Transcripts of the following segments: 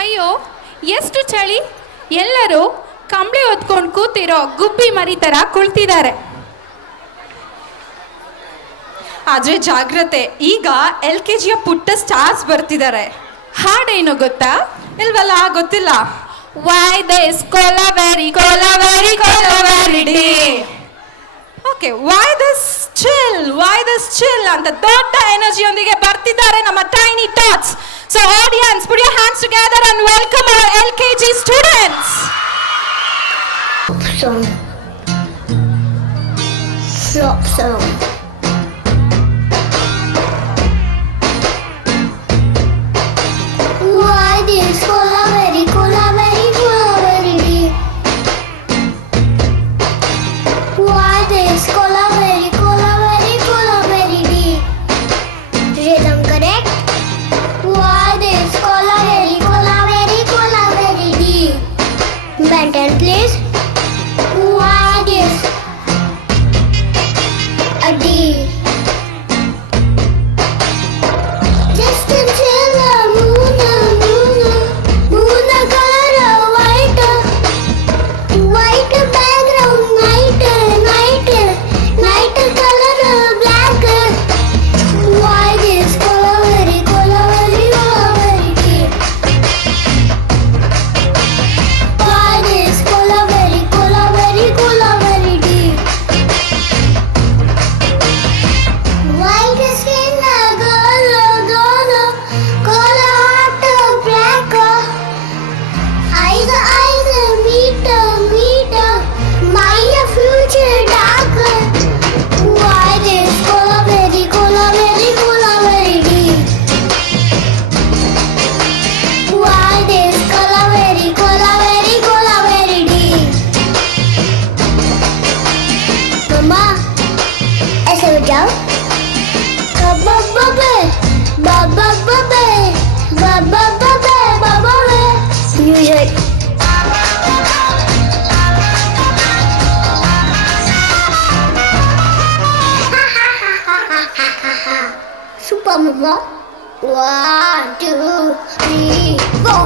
ಅಯ್ಯೋ ಎಷ್ಟು ಚಳಿ. ಎಲ್ಲರೂ ಕಂಬಳಿ ಹೊತ್ಕೊಂಡು ಕೂತಿರೋ ಗುಬ್ಬಿ ಮರಿ ಥರ ಕುಳ್ತಿದ್ದಾರೆ. ಆದ್ರೆ ಜಾಗ್ರತೆ, ಈಗ LKGಯ ಪುಟ್ಟ ಸ್ಟಾರ್ಸ್ ಬರ್ತಿದ್ದಾರೆ. ಹಾಡೇನು ಗೊತ್ತಾ? ಇಲ್ವಲ್ಲ, ಗೊತ್ತಿಲ್ಲ. Why this Kolaveri day? Okay, why this chill ಅಂತ ದೊಡ್ಡ ಎನರ್ಜಿಯೊಂದಿಗೆ ಬರ್ತಿದ್ದಾರೆ ನಮ್ಮ tiny tots. So audience, put your hands together and welcome our LKG students. Song. Flop song. Why this Kolaveri day? Why this Kolaveri day? Rhythm correct? Why this Kolaveri day? Maintain please. Why this a day? Just a chill moon color white background night color black. Why this Kolaveri day? Why this Kolaveri day? White skin girl heart black. Eyes meet my future dark. Why this Kolaveri day? Why this Kolaveri day? Mama, ऐसे बजाओ. Music. Super Mama. 1, 2, 3, 4.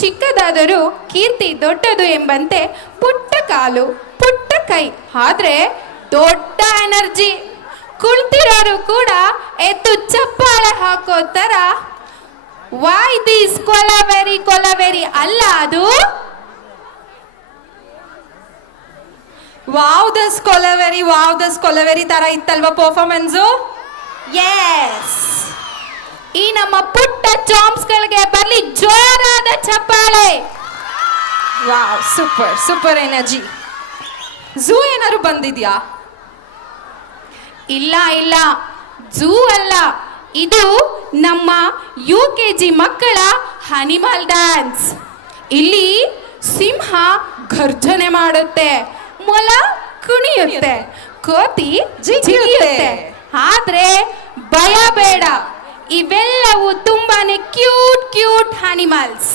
ಚಿಕ್ಕದಾದರೂ ಕೀರ್ತಿ ದೊಡ್ಡದು ಎಂಬಂತೆ ಪುಟ್ಟ ಕಾಲು ಪುಟ್ಟ ಕೈ ಆದ್ರೆ ದೊಡ್ಡ energy. ಕುಳಿತಿರೋರು ಕೂಡ ಎದ್ದು ಚಪ್ಪಾಳೆ ಹಾಕೋ ತರ ವೈ ದಿಸ್ ಕೊಲವೆರಿ ಅಲ್ಲ ಅದು. ವಾವ್ ದಸ್ ಕೊಲವೆರಿ ತರ ಇತ್ತಲ್ವಾ ಪರ್ಫಾರ್ಮೆನ್ಸು? ಎಸ್. ಈ ನಮ್ಮ ಪುಟ್ಟ ಚಾಂಪ್ಸ್ಗಳಿಗೆ ಬರ್ಲಿ ಜೋರಾದ ಚಪ್ಪಾಳೆ. Wow, super energy. ಝೂ ಏನಾದ್ರು ಬಂದಿದ್ಯಾ? ಇಲ್ಲ ಝೂ ಅಲ್ಲ, ಇದು ನಮ್ಮ UKG ಮಕ್ಕಳ ಅನಿಮಲ್ ಡ್ಯಾನ್ಸ್. ಇಲ್ಲಿ ಸಿಂಹ ಗರ್ಜನೆ ಮಾಡುತ್ತೆ, ಮೊಲ ಕುಣಿಯುತ್ತೆ, ಕೋತಿ ಜಿಗಿಯುತ್ತೆ. ಆದ್ರೆ ಭಯ ಬೇಡ, ಇವೆಲ್ಲವೂ ತುಂಬಾನೇ ಕ್ಯೂಟ್ ಅನಿಮಲ್ಸ್.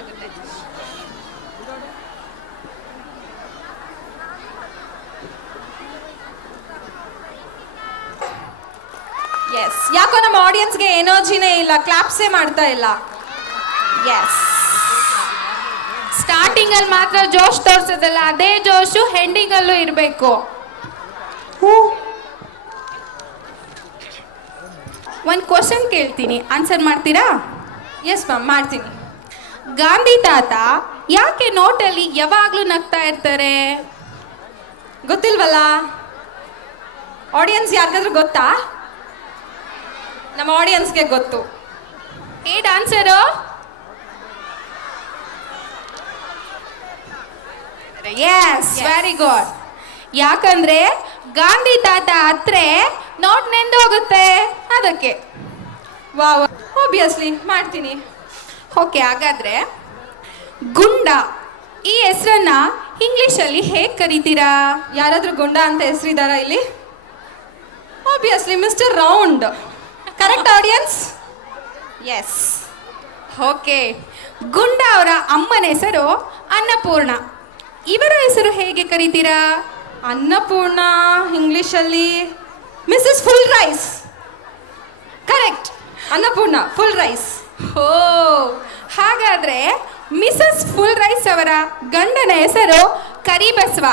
ಆಗುತ್ತೆ. ಎಸ್, ಯಾಕೋ ನಮ್ಮ ಆಡಿಯನ್ಸ್ಗೆ ಎನರ್ಜಿನೇ ಇಲ್ಲ, ಕ್ಲಾಪ್ಸೇ ಮಾಡ್ತಾ ಇಲ್ಲ. ಎಸ್, ಸ್ಟಾರ್ಟಿಂಗ್ ಅಲ್ಲಿ ಮಾತ್ರ ಜೋಶ್ ತೋರ್ಸೋದಲ್ಲ, ಅದೇ ಜೋಶು ಎಂಡಿಂಗ್ ಅಲ್ಲೂ ಇರಬೇಕು. ಒಂದು ಕ್ವಶನ್ ಕೇಳ್ತೀನಿ, ಆನ್ಸರ್ ಮಾಡ್ತೀರಾ? ಎಸ್ ಮ್ಯಾಮ್, ಮಾಡ್ತೀನಿ. ಗಾಂಧಿ ತಾತ ಯಾಕೆ ನೋಟಲ್ಲಿ ಯಾವಾಗ್ಲೂ ನಗ್ತಾ ಇರ್ತಾರೆ? ಗೊತ್ತಿಲ್ವಲ್ಲ? ಆಡಿಯನ್ಸ್ ಯಾರಿಗಾದ್ರೂ ಗೊತ್ತಾ? ನಮ್ಮ ಆಡಿಯನ್ಸ್ಗೆ ಗೊತ್ತು. ಏಡ್ ಆನ್ಸರು? Yes, very good. ಯಾಕಂದ್ರೆ ಗಾಂಧಿ ತಾತ ಹತ್ರ ನೋಟ್ ನೆಂದೋಗುತ್ತೆ, ಅದಕ್ಕೆ. ವಾವ್, ಆಬ್ವಿಯಸ್ಲಿ ಮಾಡ್ತೀನಿ. ಓಕೆ, ಹಾಗಾದ್ರೆ ಗುಂಡ ಈ ಹೆಸರನ್ನ ಇಂಗ್ಲಿಷಲ್ಲಿ ಹೇಗೆ ಕರಿತೀರಾ? ಯಾರಾದ್ರೂ ಗುಂಡ ಅಂತ ಹೆಸರಿದಾರ ಇಲ್ಲಿ? Obviously mister round. Correct audience? Yes. Okay, Gunda ಅವರ ಅಮ್ಮನ ಹೆಸರು ಅನ್ನಪೂರ್ಣ. ಇವರ ಹೆಸರು ಹೇಗೆ ಕರಿತೀರಾ? ಅನ್ನಪೂರ್ಣ ಇಂಗ್ಲಿಷಲ್ಲಿ Mrs full rice. Correct, Annapurna full rice. ಓ, ಹಾಗಾದ್ರೆ ಮಿಸಸ್ ಫುಲ್ ರೈಸ್ ಅವರ ಗಂಡನ ಹೆಸರು ಕರಿಬಸವ.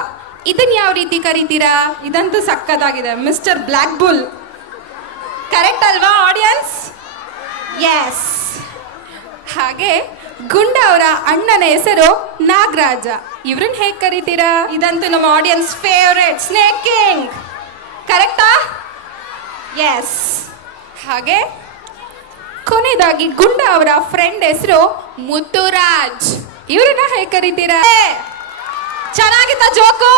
ಇದನ್ನ ಯಾವ ರೀತಿ ಕರಿತೀರಾ? ಇದಂತೂ ಸಕ್ಕತ್ತಾಗಿದೆ, ಮಿಸ್ಟರ್ ಬ್ಲ್ಯಾಕ್ ಬುಲ್. ಕರೆಕ್ಟ್ ಅಲ್ವಾ ಆಡಿಯನ್ಸ್? ಎಸ್. ಹಾಗೆ ಗುಂಡ ಅವರ ಅಣ್ಣನ ಹೆಸರು ನಾಗರಾಜ. ಇವ್ರನ್ನ ಹೇಗೆ ಕರಿತೀರಾ? ಇದಂತೂ ನಮ್ಮ ಆಡಿಯನ್ಸ್ ಫೇವರೇಟ್, ಸ್ನೇಕ್ ಕಿಂಗ್. ಕರೆಕ್ಟಾ? ಎಸ್. ಹಾಗೆ ಕೊನೆಯದಾಗಿ ಗುಂಡ ಅವರ ಫ್ರೆಂಡ್ ಹೆಸರು ಮುತ್ತುರಾಜ್. ಇವ್ರನ್ನ ಹೇಗೆ ಕರಿತೀರಾ? ಚೆನ್ನಾಗಿತ್ತ ಜೋಕು?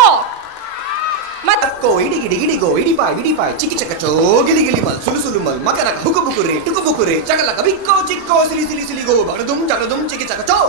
ತಕ್ಕೋ ಇಡಿಗಿಡಿಗಿಡಿಗೋ ಇಡಿಪಾಯ್ ಚಿಕ್ಕಿ ಚಕಚೋ ಗಿಲಿಗಿಲಿಮಲ್ ಸುಲುಸುಲುಮಲ್ ಮಕರಕ ಹುಕುಬುಕುರೆ ಟುಕುಬುಕುರೆ ಚಕಲಕ ಬಿಕ್ಕೋ ಚಿಕ್ಕೋ ಸಿಲಿಸಿಲಿಸಿಲಿಗೋ ಬಗದುಂ ಚಿಕ್ಕಿ ಚಕಚೋ.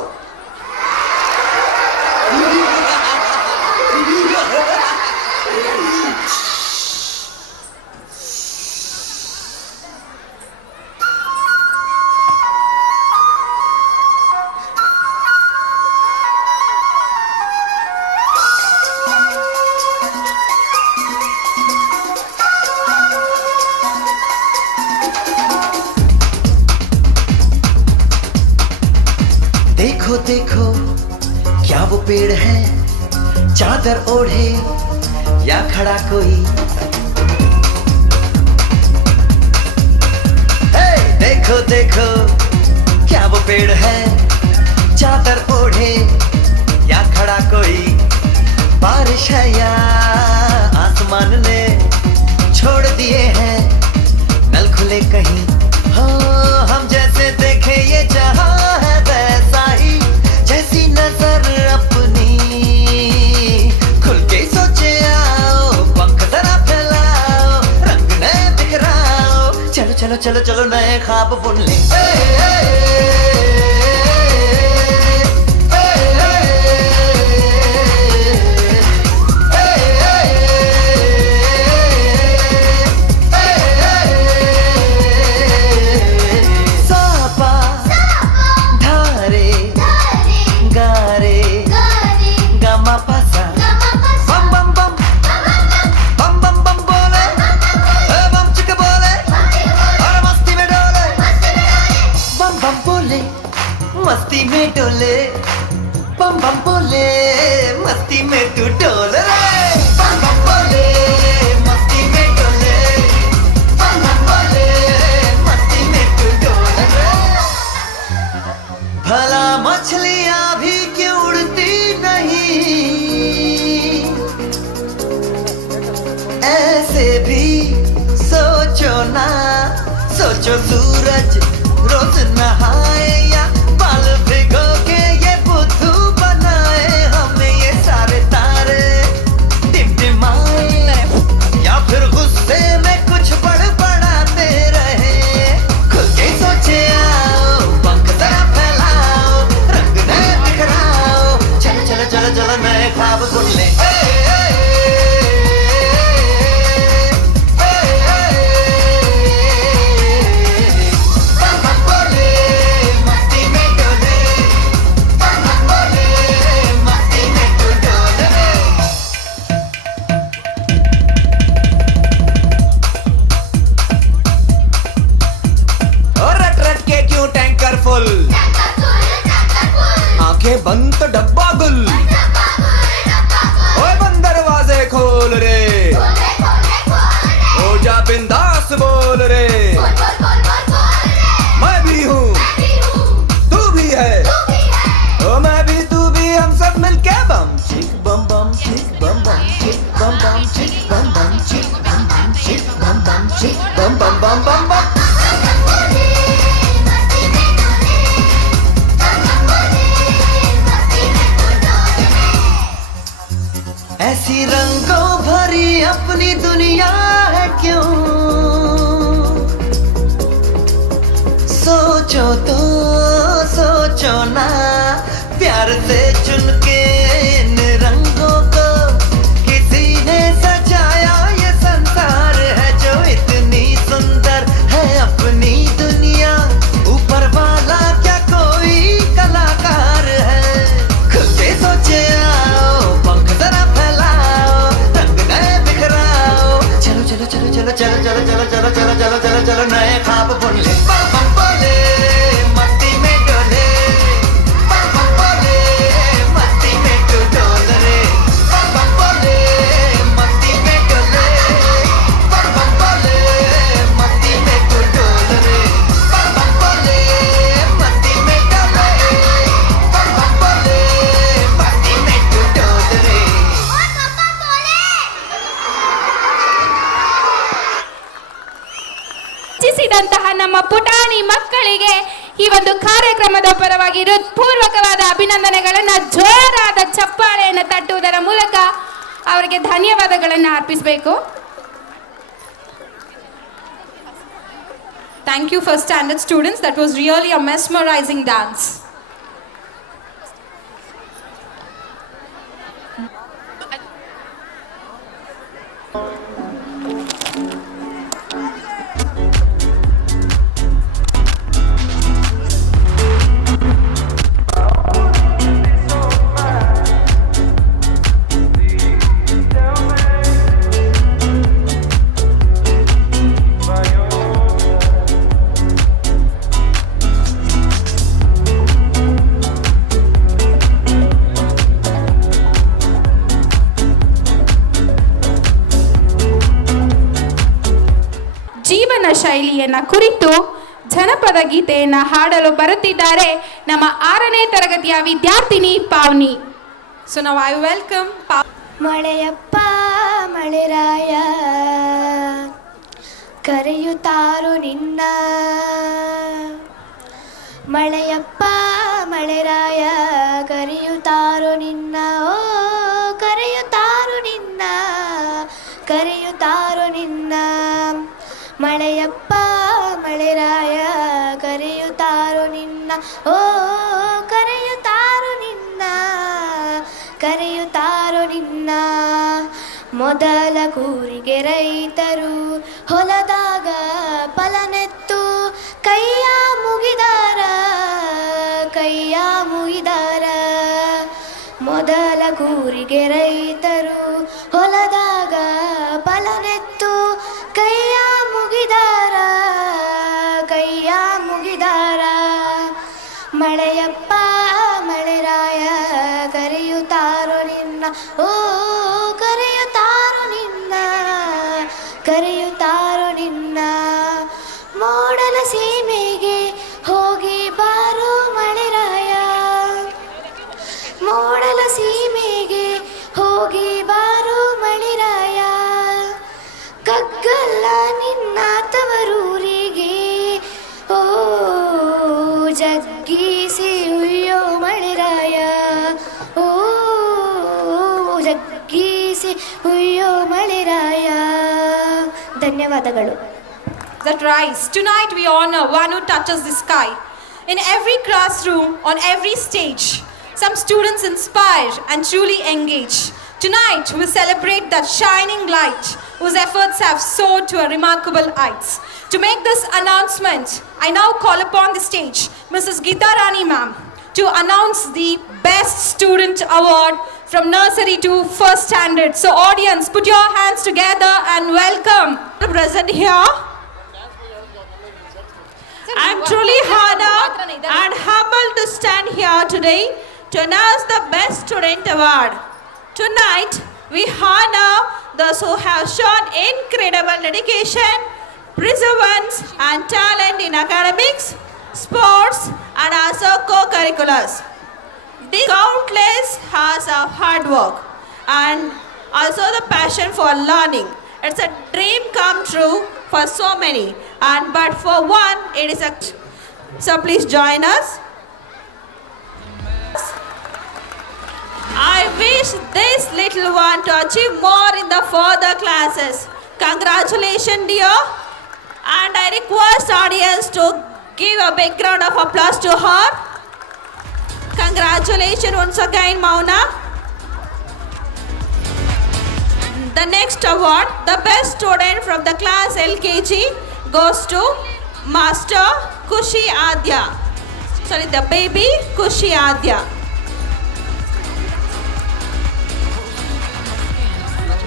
देखो देखो क्या वो पेड़ है, चादर ओढ़े या खड़ा कोई. हे देखो देखो क्या वो पेड़ है, चादर ओढ़े या खड़ा कोई. बारिश है या आसमान ने छोड़ दिए हैं नल खुले कहीं. हो हम जैसे देखे ये जहां है वैसा ही, जैसी नजर अपनी खुल के सोचे आओ, पंख जरा फैलाओ, रंग नए बिखराओ. चलो चलो चलो चलो नए ख्वाब बुन ले. मस्ती में डोले बम बम बोले, मस्ती में तू डोले रे. बम बम बोले मस्ती में डोले, बम बम बोले मस्ती में तू डोले रे. भला मछलियां भी क्यों उड़ती नहीं, ऐसे भी सोचो ना. सोचो सूरज रोज नहाए या बाल भिगो के ये बुद्धू बनाए. हमें ये सारे तारे टिमटिमाए, या फिर गुस्से में कुछ बड़बड़ाते रहे. खुल के सोचे आओ, पंख जरा फैलाओ, रंग नए बिखराओ. चलो चलो चलो चलो नए ख्वाब बुन ले. फुल आंखें बंद तो डब्बा गुल ओए बंद दरवाजे खोल रे हो जा बिंदास बोल रे मैं भी हूँ तू भी है ओ मैं भी तू भी हम सब मिलके बम चिक बम बम चिक बम बम चिक बम बम चिक बम बम चिक बम बम चिक बम बम चिक बम बम बम बम बम ऐसी रंगों भरी अपनी दुनिया है क्यों सोचो तो सोचो ना प्यार से चुन के इन रंगों को किसी ने सजाया ये संसार है जो इतनी सुंदर है अपनी दुनिया ऊपर वाला क्या कोई कलाकार है खुद से सोचे आओ पंख जरा फैलाओ रंग नए बिखराओ चलो चलो चलो चलो चलो चलो चलो चलो चलो चलो चलो चलो नए ख्वाब बुन ले बम बम बोले मस्ती में डोले बम बम बोले मस्ती में तू डोल रे बम बम बोले मस्ती में डोले बम बम बोले मस्ती में तू डोल रे बम बम बोले मस्ती में डोले बम बम बोले मस्ती में तू डोल रे ಿಸಿದಂತಹ ನಮ್ಮ ಪುಟಾಣಿ ಮಕ್ಕಳಿಗೆ ಈ ಒಂದು ಕಾರ್ಯಕ್ರಮದ ಪರವಾಗಿ ಹೃತ್ಪೂರ್ವಕವಾದ ಅಭಿನಂದನೆಗಳನ್ನ ಜೋರಾದ ಚಪ್ಪಾಳೆಯನ್ನು ತಟ್ಟುವುದರ ಮೂಲಕ ಅವರಿಗೆ ಧನ್ಯವಾದಗಳನ್ನು ಅರ್ಪಿಸಬೇಕು. Thank you for standard students. That was really a mesmerizing dance. ಜೀವನ ಶೈಲಿಯನ್ನ ಕುರಿತು ಜನಪದ ಗೀತೆಯನ್ನ ಹಾಡಲು ಬರುತ್ತಿದ್ದಾರೆ ನಮ್ಮ 6ನೇ ತರಗತಿಯ ವಿದ್ಯಾರ್ಥಿನಿ ಪಾವನಿ. So now I welcome ಮಳೆಯಪ್ಪ ಮಳೆರಾಯ ಕರೆಯುತ್ತಾರು ನಿನ್ನ ಮಳೆಯಪ್ಪ ಮಳೆರಾಯ ಕರೆಯುತ್ತಾರು ನಿನ್ನ ಓ ಕರೆಯುತ್ತಾರು ನಿನ್ನ ಕರೆಯುತ್ತಾರು ನಿನ್ನ ಮಳೆಯಪ್ಪ ಮಳೆರಾಯ ಕರೆಯುತ್ತಾರು ನಿನ್ನ ಓ ಕರೆಯುತ್ತಾರು ನಿನ್ನ ಕರೆಯುತ್ತಾರು ನಿನ್ನ ಮೊದಲ ಕೂರಿಗೆ ರೈತರು ಹೊಲದಾಗ ಫಲನೆತ್ತು ಕೈಯ ಮುಗಿದಾರ ಕೈಯ ಮುಗಿದಾರ ಮೊದಲ ಕೂರಿಗೆ ರೈತರು ಹೊಲದಾಗ ಫಲನೆತ್ತು ಕೈಯ ಮುಗಿದಾರ ಕೈಯ ಮುಗಿದಾರ ಮಳೆಯಪ್ಪ ಮಳೆರಾಯ ಕರೆಯುತ್ತಾರೋ ನಿನ್ನ ಓ ಕರೆಯುತ್ತಾರೋ ನಿನ್ನ ಕರೆಯುತ್ತಾರೋ ನಿನ್ನ ಮೋಡಲ ಸೀಮೆಗೆ ಹೋಗಿ ಬಾರೋ ಮಳೆರಾಯ ಮೋಡಲ ಸೀಮೆಗೆ ಹೋಗಿ ಬಾರೋ ಮಳೆರಾಯ ಕಗ್ಗಲ್ಲ ನಿನ್ನ ತವರೂರಿಗೆ ಓ ಜಗ್ಗಿಸಿ ಉಯ್ಯೋ ಮಳೆರಾಯ ಓ ಜಗ್ಗಿಸಿ ಉಯ್ಯೋ ಮಳೆರಾಯ ಧನ್ಯವಾದಗಳು. that rise. Tonight we honor one who touches the sky. In every classroom, on every stage, some students inspire and truly engage. Tonight we celebrate that shining light whose efforts have soared to a remarkable heights. To make this announcement, I now call upon the stage Mrs. Geeta Rani ma'am to announce the Best Student Award from nursery to first standard. So audience, put your hands together and welcome the present here. I am truly honored and humbled to stand here today to announce the Best Student Award. Tonight, we honor those who have shown incredible dedication, perseverance, and talent in academics, sports, and also co-curriculars. The countless hours of hard work and also the passion for learning. It's a dream come true for so many, and but for one, it is a. So please join us. I wish this little one to achieve more in the further classes. Congratulations, dear. And I request audience to give a big round of applause to her. Congratulations once again, Mauna. The next award, the best student from the class LKG, goes to Master Kushi Adya. Sorry, the baby Kushi Adya.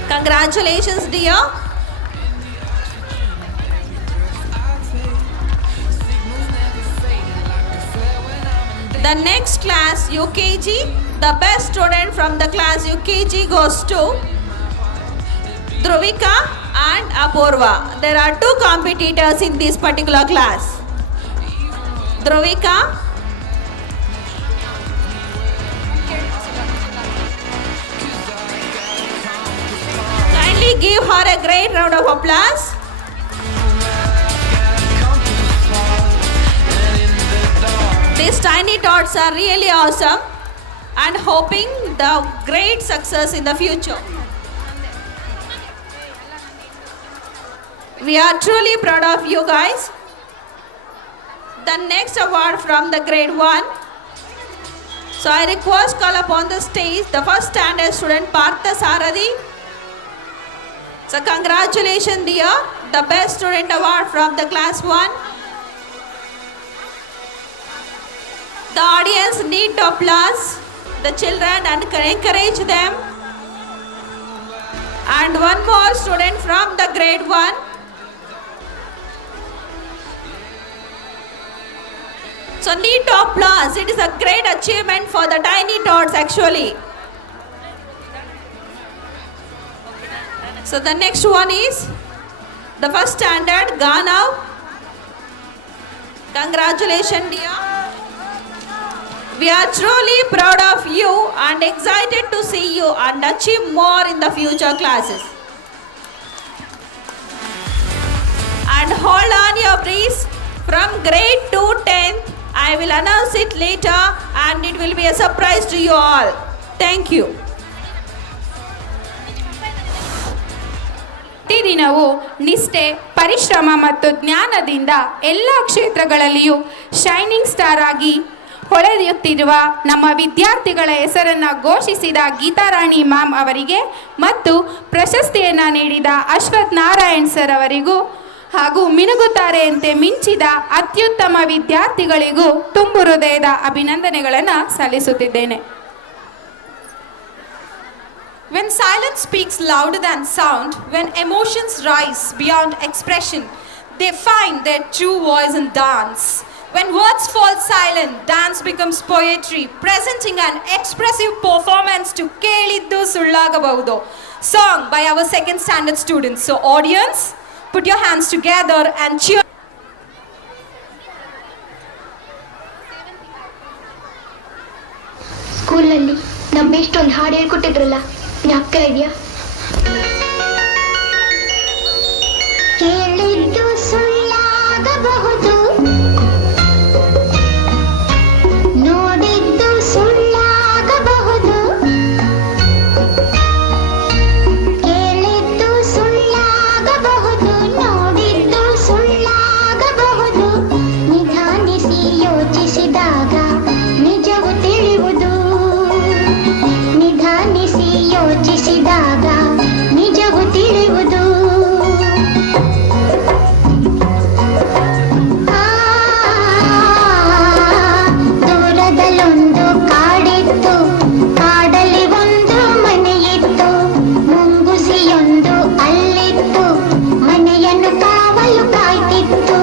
Congratulations, dear. The next class UKG, the best student from the class UKG goes to Dhruvika and Apurva. There are two competitors in this particular class. Dhruvika. Kindly give her a great round of applause. These tiny tots are really awesome and hoping the great success in the future. We are truly proud of you guys. The next award from the grade 1. So I request call upon the stage the first standard student Partha Saradi. So congratulations, dear. The best student award from the class 1. The audience need to applause the children and encourage them. And one more student from the grade 1. So need to applause. It is a great achievement for the tiny tots actually. So the next one is the first standard Ganav. Congratulations, dear. We are truly proud of you and excited to see you and achieve more in the future classes. And hold on your breeze. From grade 2 10th, I will announce it later and it will be a surprise to you all. Thank you. ಪ್ರತಿದಿನವೂ ನಿಷ್ಠೆ ಪರಿಶ್ರಮ ಮತ್ತು ಜ್ಞಾನದಿಂದ ಎಲ್ಲ ಕ್ಷೇತ್ರಗಳಲ್ಲಿಯೂ shining star ಆಗಿ ಹೊಳೆಯುತ್ತಿರುವ ನಮ್ಮ ವಿದ್ಯಾರ್ಥಿಗಳ ಹೆಸರನ್ನು ಘೋಷಿಸಿದ ಗೀತಾರಾಣಿ ಮ್ಯಾಮ್ ಅವರಿಗೆ ಮತ್ತು ಪ್ರಶಸ್ತಿಯನ್ನು ನೀಡಿದ ಅಶ್ವಥ್ ನಾರಾಯಣ್ ಸರ್ ಅವರಿಗೂ ಹಾಗೂ ಮಿನುಗುತ್ತಾರೆಯಂತೆ ಮಿಂಚಿದ ಅತ್ಯುತ್ತಮ ವಿದ್ಯಾರ್ಥಿಗಳಿಗೂ ತುಂಬು ಹೃದಯದ ಅಭಿನಂದನೆಗಳನ್ನು ಸಲ್ಲಿಸುತ್ತಿದ್ದೇನೆ. When silence speaks louder than sound, when emotions rise beyond expression, they find their true voice in dance. When words fall silent, dance becomes poetry, presenting an expressive performance to Keliddu Sullagabahudu, sung by our second standard students. So audience, put your hands together and cheer. ಸ್ಕೂಲಲ್ಲಿ ನಮ್ಮ ಎಷ್ಟೊಂದು ಹಾಡು ಹೇಳ್ಕೊಟ್ಟಿದ್ರಲ್ಲ, ಜ್ಞಾಪಕ ಇದೆಯಾ? ಕೇಳಿದ್ದು ಸುಳ್ಳಾಗಬಹುದು, ನೋಡಿದ್ದು ಸುಳ್ಳಾಗಬಹುದು, ಕೇಳಿದ್ದು ಸುಳ್ಳಾಗಬಹುದು, ನೋಡಿದ್ದು ಸುಳ್ಳಾಗಬಹುದು, ನಿಧಾನಿಸಿ ಯೋಚಿಸಿದಾಗ ನಿಜವು ತಿಳಿಯುವುದು, ನಿಧಾನಿಸಿ ಯೋಚಿಸಿದಾಗ ನಿಜವು ತಿಳಿಯುವುದು. ದೂರದಲ್ಲೊಂದು ಕಾಡಿತ್ತು, ಕಾಡಲ್ಲಿ ಒಂದು ಮನೆಯಿತ್ತು, ಮುಂಗುಸಿಯೊಂದು ಅಲ್ಲಿತ್ತು, ಮನೆಯನ್ನು ಕಾವಲು ಕಾಯ್ತಿತ್ತು.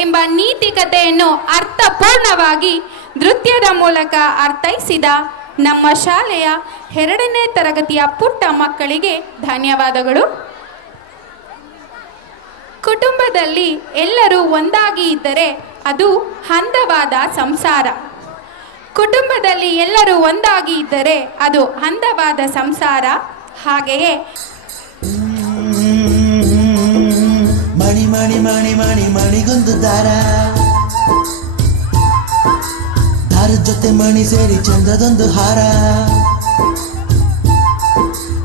ಎಂಬ ನೀತಿಕತೆಯನ್ನು ಅರ್ಥಪೂರ್ಣವಾಗಿ ನೃತ್ಯದ ಮೂಲಕ ಅರ್ಥೈಸಿದ ನಮ್ಮ ಶಾಲೆಯ 2ನೇ ತರಗತಿಯ ಪುಟ್ಟ ಮಕ್ಕಳಿಗೆ ಧನ್ಯವಾದಗಳು. ಕುಟುಂಬದಲ್ಲಿ ಎಲ್ಲರೂ ಒಂದಾಗಿ ಇದ್ದರೆ ಅದು ಅಂದವಾದ ಸಂಸಾರ. ಕುಟುಂಬದಲ್ಲಿ ಎಲ್ಲರೂ ಒಂದಾಗಿ ಇದ್ದರೆ ಅದು ಅಂದವಾದ ಸಂಸಾರ. ಹಾಗೆಯೇ ಮಣಿ ಮಣಿ ಮಣಿ ಮಣಿ ಮಣಿಗೊಂದು ದಾರ, ದಾರದ ಜೊತೆ ಮಣಿ ಸೇರಿ ಚಂದದೊಂದು ಹಾರ.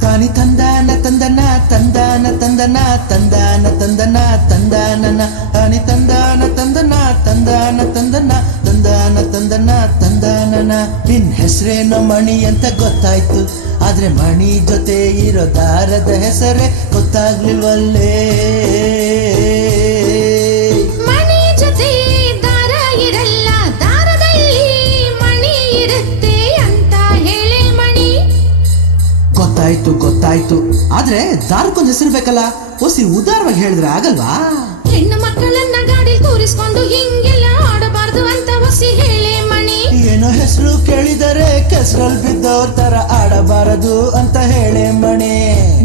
ತಾನಿ ತಂದಾನ ತಂದನ ತಂದಾನ ತಂದನ ತಂದಾನ ತಂದನ ತಂದಾನನ, ತಾನಿ ತಂದಾನ ತಂದನ ತಂದಾನ ತಂದನ ತಂದಾನ ತಂದನ ತಂದಾನನ. ನಿನ್ ಹೆಸರೇನೋ ಮಣಿ ಅಂತ ಗೊತ್ತಾಯ್ತು, ಆದ್ರೆ ಮಣಿ ಜೊತೆ ಇರೋ ದಾರದ ಹೆಸರೇ ಗೊತ್ತಾಗ್ಲಿಲ್ವಲ್ಲೇ. ಮಣಿ ಜೊತೆ ದಾರ ಇರಲ್ಲ, ದಾರದಲ್ಲಿ ಮಣಿ ಇರುತ್ತೆ ಅಂತ ಹೇಳಿ ಮಣಿ. ಗೊತ್ತಾಯ್ತು ಗೊತ್ತಾಯ್ತು, ಆದ್ರೆ ದಾರಕ್ಕೊಂದು ಹೆಸರು ಬೇಕಲ್ಲ, ಒಸಿ ಉದಾರವಾಗಿ ಹೇಳಿದ್ರೆ ಆಗಲ್ವಾ? ಹೆಣ್ಣು ಮಕ್ಕಳನ್ನ ಗಾಡಿ ಕೂರಿಸ್ಕೊಂಡು ಹಿಂಗೆಲ್ಲ ಆಡಬಾರ್ದು ಅಂತ ಹೊಸಿ ಹೇಳಿ ಮಣಿ. ಏನೋ ಹೆಸರು ಕೇಳಿದರೆ ಕೆಸರಲ್ಲಿ ಬಿದ್ದವ್ರ ತರ ಆಡಬಾರದು ಅಂತ ಹೇಳೆ ಮಣಿ.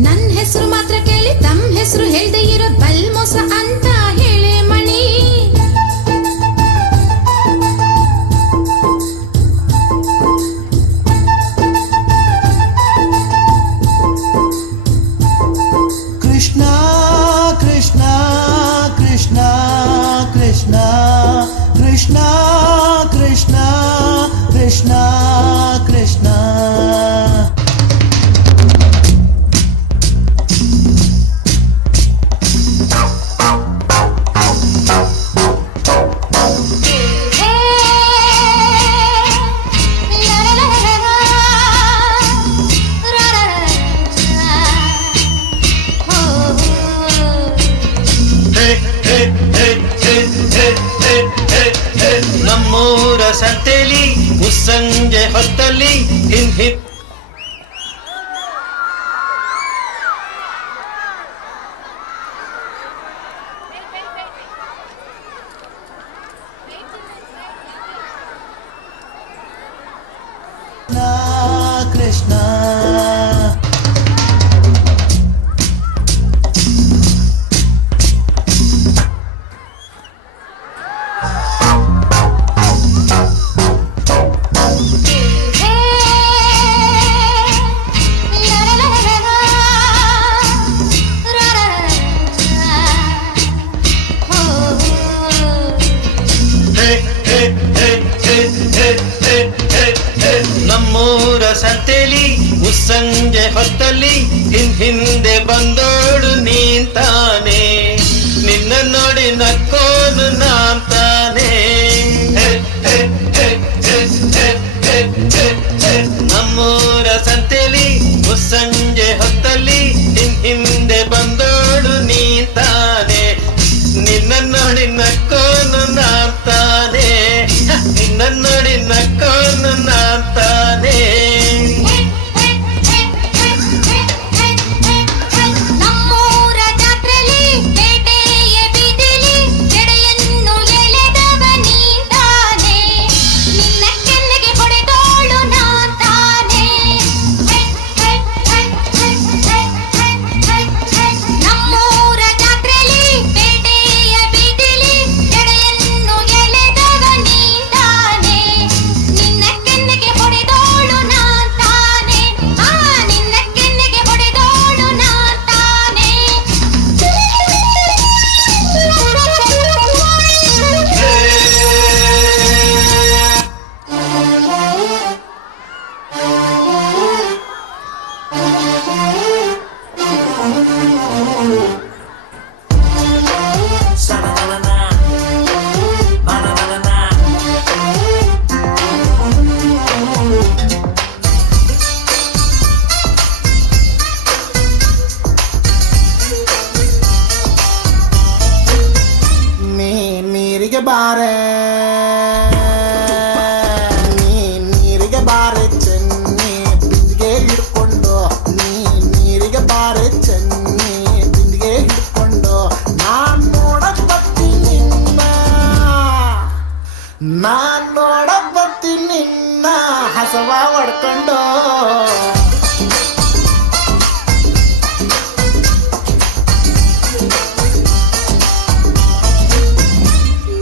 ನನ್ ಹೆಸರು ಮಾತ್ರ ಕೇಳಿ ತಮ್ಮ ಹೆಸರು ಹೇಳ್ದೆ ಇರೋದ್ ಬಲ್ ಮೋಸ ಅಂತ ಹೇಳಿ ಮಣಿ. ಕೃಷ್ಣ ಕೃಷ್ಣ ಕೃಷ್ಣ ಕೃಷ್ಣ ಕೃಷ್ಣ ಕೃಷ್ಣ ಕೃಷ್ಣ ಕೃಷ್ಣ. ನಮ್ಮೂರ ಸಂತೆಲಿ ಮುಸ್ಸಂಜೆ ಹೊತ್ತಲ್ಲಿ ಕೃಷ್ಣ. ನಮ್ಮೂರ ಸಂತೆಲಿ ಮುಸ್ಸಂಜೆ ಹೊತ್ತಲ್ಲಿ ಹಿಂದೆ ಬಂದೋಡು ನೀಂತಾನೆ, ನಿನ್ನ ನೋಡಿ ನಕ್ಕೋನು ನಾಂತಾನೆ. ನಮ್ಮೂರ ಸಂತೆಲಿ ಮುಸ್ಸಂಜೆ ಹೊತ್ತಲ್ಲಿ ಹಿಂದೆ ಬಂದೋಡು ನೀಂತಾನೆ, ನಿನ್ನ ನೋಡಿ ನಕ್ಕೋನು ನಾಂತಾನೆ, ನಿನ್ನ ನೋಡಿ ನಕ್ಕೋನು ನಾಂತಾನೆ. ನಮ್ಮೂರ ಜಾತ್ರೆಲಿ ಬೇಟೆಯ ಬೀದಿಲಿ ಜಡೆಯನ್ನು ಎಳೆದವ ನೀತಾನೆ, ನಿನ್ನ ಕೆನ್ನೆಗೆ ಹೊಡೆದೋಳು ನಾತಾನೆ. ನಮ್ಮೂರ ಜಾತ್ರೆಲಿ ಬೇಟೆಯ ಬೀದಿಲಿ ಜಡೆಯನ್ನು ಎಳೆದವ ನೀತಾನೆ, ನಿನ್ನ ಕೆನ್ನೆಗೆ ಹೊಡೆದೋಳು ನಾತಾನೆ. ನಿನ್ನ ಕೆನ್ನೆಗೆ ಹೊಡೆದೋಳು ನಾತಾನೆ. ನೀರಿಗೆ ಬಾರೆ, ನೀರಿಗೆ ಬಾರೆ ಚೆನ್ನಿ ಬಿಂದಿಗೆ ಹಿಡ್ಕೊಂಡು, ನೀರಿಗೆ ಬಾರೆ ಚೆನ್ನಿ ಬಿಂದಿಗೆ ಹಿಡ್ಕೊಂಡು, ನಾನ್ ನೋಡಕ್ ಬರ್ತೀನಿ ನಿನ್ನ ನಾನ್ ನೋಡಕ್ ಬರ್ತೀನಿ ನಿನ್ನ ಹಸವ ಹೊಡ್ಕೊಂಡು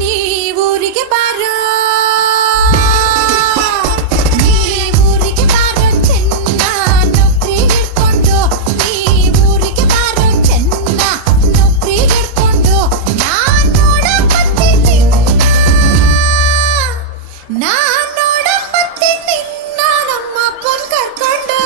ನೀವೂರಿಗೆ ಬಾರೋ ನೀವೂರಿಗೆ ಬಾರೋ ಚೆನ್ನ ನೌಕರಿ ಹಿಡ್ಕೊಂಡು ನೀವೂರಿಗೆ ಬಾರೋ ಚೆನ್ನ ನೌಕರಿ ಹಿಡ್ಕೊಂಡು ನಾನ್ ನೋಡಕ್ ಬರ್ತೀನಿ ನಿನ್ನ ನಮ್ಮ ಅಪ್ಪನ್ ಕರ್ಕೊಂಡು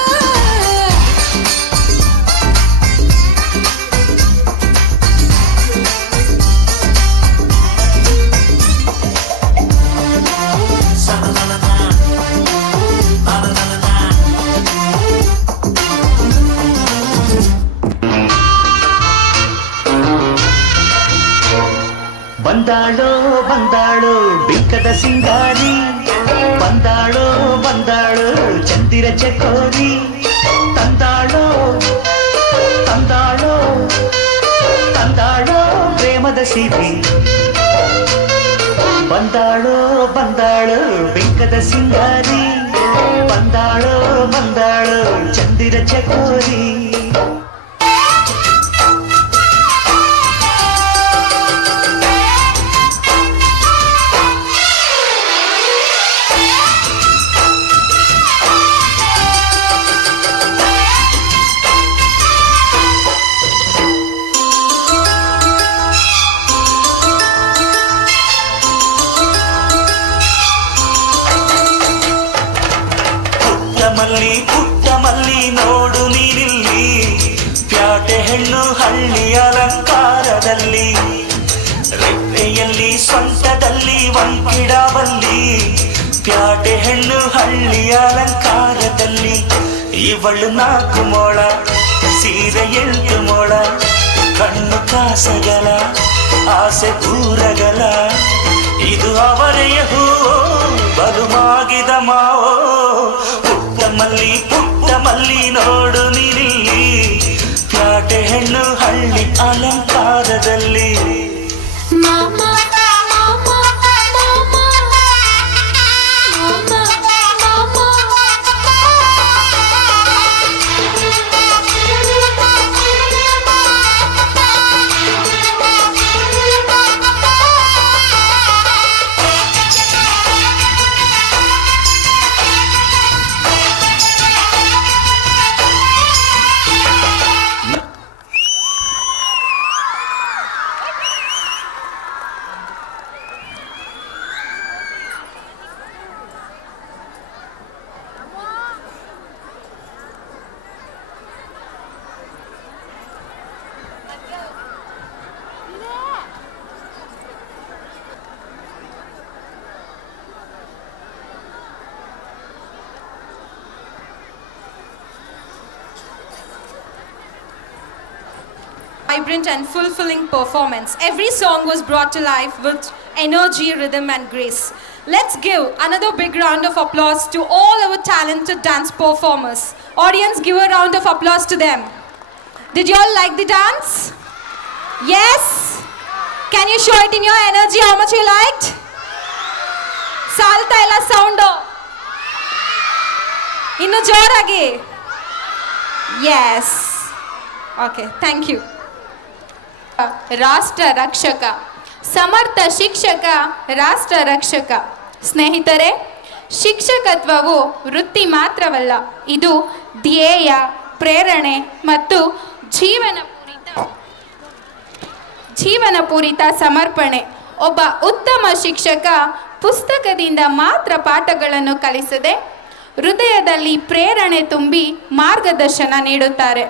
ಬಂದಾಳೋ ಬಂದಾಳೋ ಬಿಂಕದ ಸಿಂಗಾರಿ ಬಂದಾಳೋ ಬಂದಾಳೋ ಚಂದಿರ ಚಕೋರಿ ತಂದಾಳೋ ತಂದಾಳೋ ತಂದಾಳೋ ಪ್ರೇಮದ ಸಿರಿ ಬಂದಾಳೋ ಬಂದಾಳೋ ಬಿಂಕದ ಸಿಂಗಾರಿ ಬಂದಾಳೋ ಬಂದಾಳೋ ಚಂದಿರ ಚಕೋರಿ ಪುಟ್ಟ ಮಲ್ಲಿ ನೋಡು ನೀನಿಲ್ಲಿ ಪ್ಯಾಟೆ ಹೆಣ್ಣು ಹಳ್ಳಿ ಅಲಂಕಾರದಲ್ಲಿ ರೆಪ್ಪೆಯಲ್ಲಿ ಸ್ವಂತದಲ್ಲಿ ಒಂಕಿಡಬಲ್ಲಿ ಪ್ಯಾಟೆ ಹೆಣ್ಣು ಹಳ್ಳಿ ಅಲಂಕಾರದಲ್ಲಿ ಇವಳು 4 ಮೊಳ ಸೀರೆ 8 ಮೊಳ ಕಣ್ಣು ಕಾಸಗಲ ಆಸೆ ಪೂರಗಲ ಇದು ಅವರೆಯ ಹೂವೋ ಬಲುಮಾಗಿದ ಮಾವೋ ಪುಟ್ಟ ಮಲ್ಲಿ ನೋಡು ನೀನಿಲ್ಲಿ ಪ್ಯಾಟೆ ಹೆಣ್ಣು ಹಳ್ಳಿ ಅಲಂಕಾರದಲ್ಲಿ ಮಾಮ ಮಾಮ ಮಾಮ Vibrant and fulfilling performance. Every song was brought to life with energy, rhythm, and grace. Let's give another big round of applause to all our talented dance performers. Audience, give a round of applause to them. Did you all like the dance? Yes? Can you show it in your energy how much you liked? Salta illa sound. Innu joragi. Yes. Okay, thank you. ರಾಷ್ಟ್ರ ರಕ್ಷಕ ಸಮರ್ಥ ಶಿಕ್ಷಕ ರಾಷ್ಟ್ರ ರಕ್ಷಕ. ಸ್ನೇಹಿತರೆ, ಶಿಕ್ಷಕತ್ವವು ವೃತ್ತಿ ಮಾತ್ರವಲ್ಲ, ಇದು ಧ್ಯೇಯ, ಪ್ರೇರಣೆ ಮತ್ತು ಜೀವನಪೂರಿತ ಸಮರ್ಪಣೆ. ಒಬ್ಬ ಉತ್ತಮ ಶಿಕ್ಷಕ ಪುಸ್ತಕದಿಂದ ಮಾತ್ರ ಪಾಠಗಳನ್ನು ಕಲಿಸದೆ ಹೃದಯದಲ್ಲಿ ಪ್ರೇರಣೆ ತುಂಬಿ ಮಾರ್ಗದರ್ಶನ ನೀಡುತ್ತಾರೆ.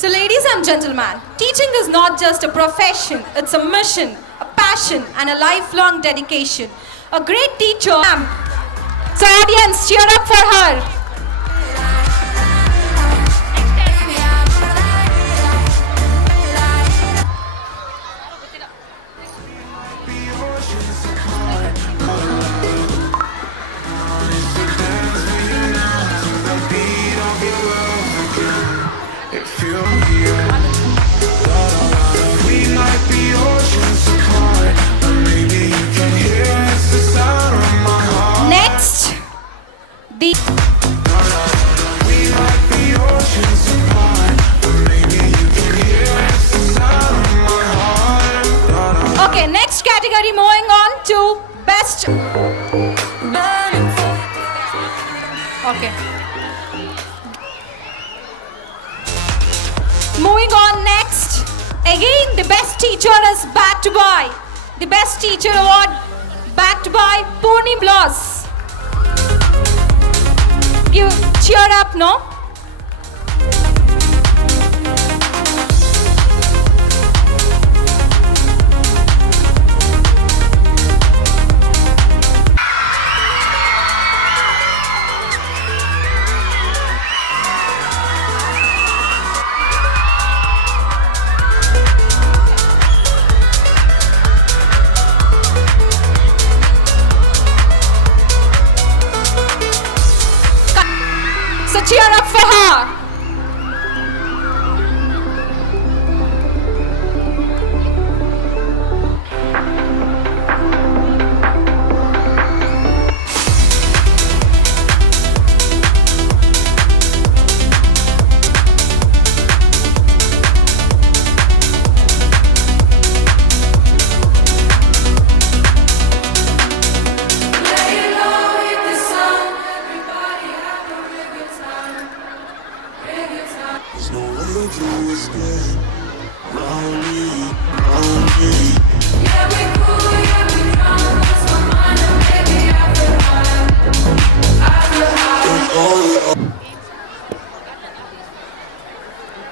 So ladies and gentlemen, teaching is not just a profession, it's a mission, a passion and a lifelong dedication. A great teacher. So audience, cheer up for her. We might be oceans apart, but maybe you can hear us category, moving on to best. Okay. Moving on next. Again, the best teacher is backed by the best teacher award backed by Pony Bloss. Give cheer up, no? So cheer up for her.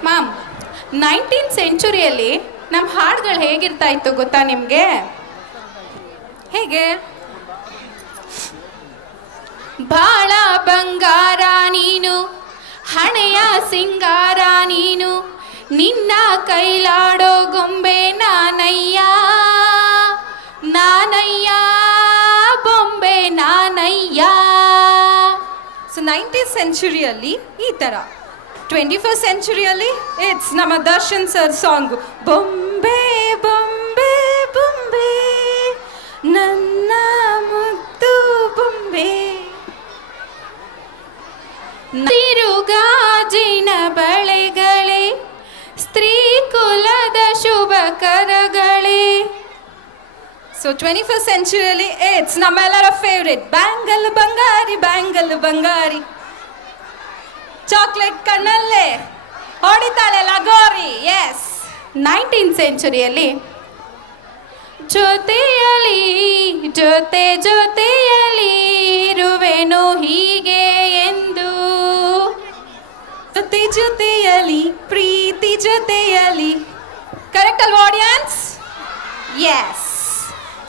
Ma'am 19th ಸೆಂಚುರಿಯಲ್ಲಿ ನಮ್ಮ ಹಾಡುಗಳು ಹೇಗಿರ್ತಾ ಇತ್ತು ಗೊತ್ತಾ ನಿಮಗೆ? ಹೇಗೆ? ಬಾಳ ಬಂಗಾರ ನೀನು, ಹಣೆಯ ಸಿಂಗಾರ ನೀನು, ನಿನ್ನ ಕೈಲಾಡೋ ಗೊಂಬೆ ನಾನಯ್ಯ, ನಾನಯ್ಯ ಬೊಂಬೆ ನಾನಯ್ಯ. ಸೊ 19th ಸೆಂಚುರಿಯಲ್ಲಿ ಈ ಥರ, 21st ಸೆಂಚುರಿಯಲ್ಲಿ ಇಟ್ಸ್ ನಮ್ಮ ದರ್ಶನ್ ಸರ್ ಸಾಂಗ್ ಬೊಂಬೆ ಬೊಂಬೆ ಬೊಂಬೆ ನನ್ನ ಮುದ್ದು ಬೊಂಬೆ. ತಿರುಗಾಜಿನ ಬಳೆಗಳೇ, ಸ್ತ್ರೀ ಕುಲದ ಶುಭ ಕರಗಳೇ. ಸೊ 21st ಸೆಂಚುರಿಯಲ್ಲಿ ಇಟ್ಸ್ ನಮ್ಮೆಲ್ಲರ ಫೇವ್ರೆಟ್ ಬ್ಯಾಂಗಲ್ ಬಂಗಾರಿ ಬ್ಯಾಂಗಲ್ ಬಂಗಾರಿ. ಚಾಕ್ಲೇಟ್ ಕಣ್ಣಲ್ಲೇ ಹೊಡಿತಾಳೆ ಲಗೋರಿ. ಎಸ್. 19th ಸೆಂಚುರಿಯಲ್ಲಿ ಜೊತೆಯಲಿ ಜೊತೆ ಜೊತೆಯಲಿ ಇರುವೆನು ಹೀಗೆ ಎಂದು, ಜೊತೆ ಜೊತೆಯಲಿ ಪ್ರೀತಿ ಜೊತೆಯಲಿ. ಕರೆಕ್ಟ್ ಅಲ್ವಾ ಆಡಿಯನ್ಸ್? ಎಸ್.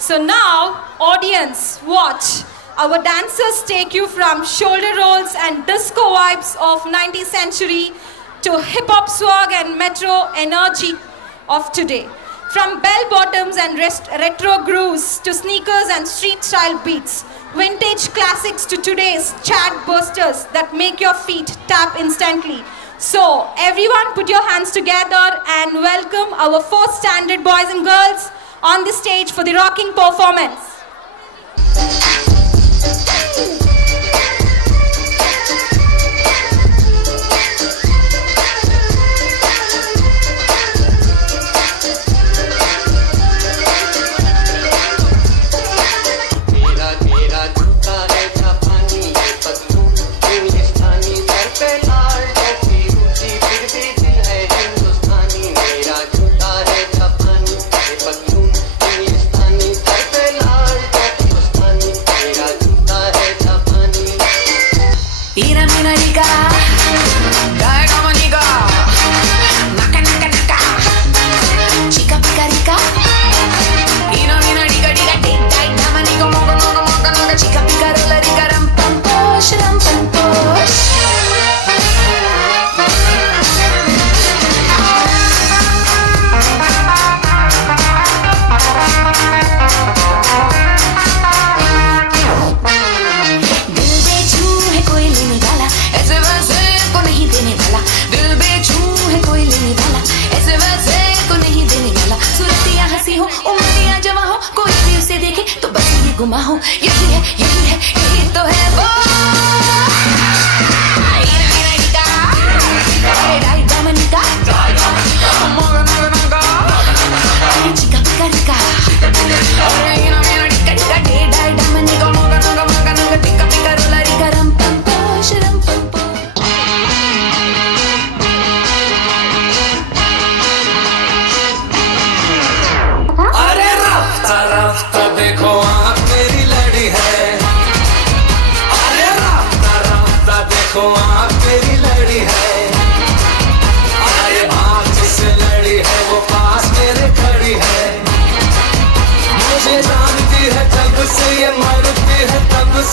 ಸೊ ನಾವ್ audience watch our dancers take you from shoulder rolls and disco vibes of 19th century to hip hop swag and metro energy of today. From bell bottoms and retro grooves to sneakers and street style beats, vintage classics to today's chat busters that make your feet tap instantly. So everyone put your hands together and welcome our 4th standard boys and girls on the stage for the rocking performance. गुमा हूँ यही है यही तो है वो चिका पिका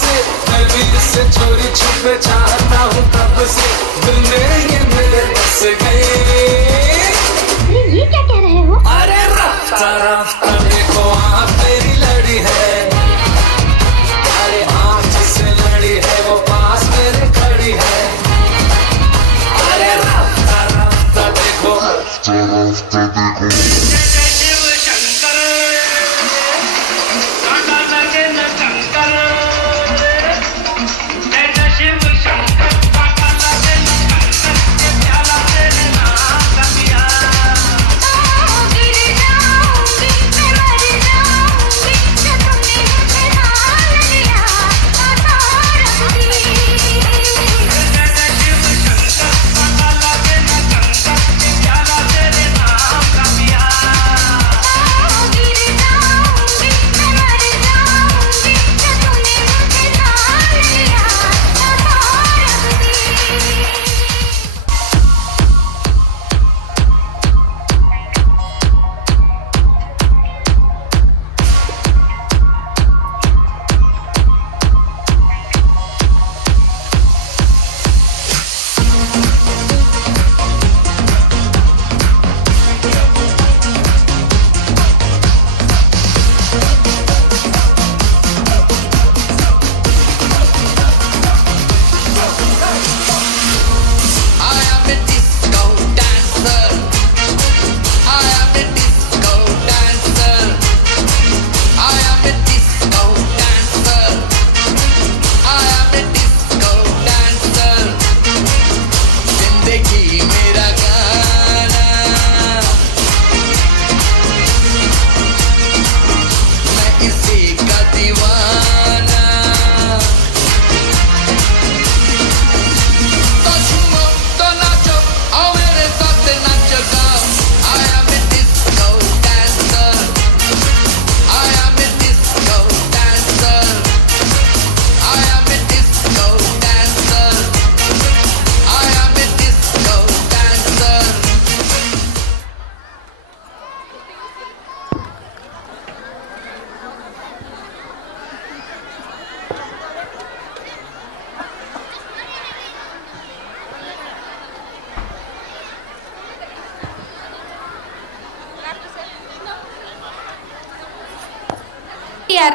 से मैं भी इससे चोरी छुपे चाहता हूँ तब से दिल में ये मेरे बस गए ये क्या कह रहे हो? अरे राफ्ता राफ्ता देखो आप मेरी लड़ी है अरे हाथ से लड़ी है वो पास मेरे खड़ी है अरे राफ्ता राफ्ता देखो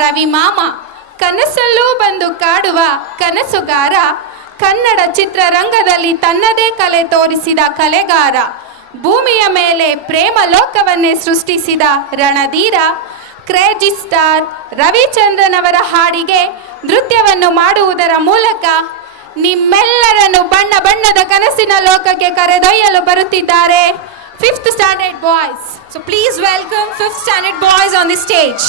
ರವಿ ಮಾಮ ಕನಸಲ್ಲೂ ಬಂದು ಕಾಡುವ ಕನಸುಗಾರ ಕನ್ನಡ ಚಿತ್ರರಂಗದಲ್ಲಿ ತನ್ನದೇ ಕಲೆ ತೋರಿಸಿದ ಕಲೆಗಾರ ಭೂಮಿಯ ಮೇಲೆ ಪ್ರೇಮ ಲೋಕವನ್ನೇ ಸೃಷ್ಟಿಸಿದ ರಣಧೀರ ಕ್ರೇಜಿ ಸ್ಟಾರ್ ರವಿಚಂದ್ರನ್ ಅವರ ಹಾಡಿಗೆ ನೃತ್ಯವನ್ನು ಮಾಡುವುದರ ಮೂಲಕ ನಿಮ್ಮೆಲ್ಲರನ್ನು ಬಣ್ಣ ಬಣ್ಣದ ಕನಸಿನ ಲೋಕಕ್ಕೆ ಕರೆದೊಯ್ಯಲು ಬರುತ್ತಿದ್ದಾರೆ 5th Standard Boys. So please welcome 5th Standard Boys on the stage.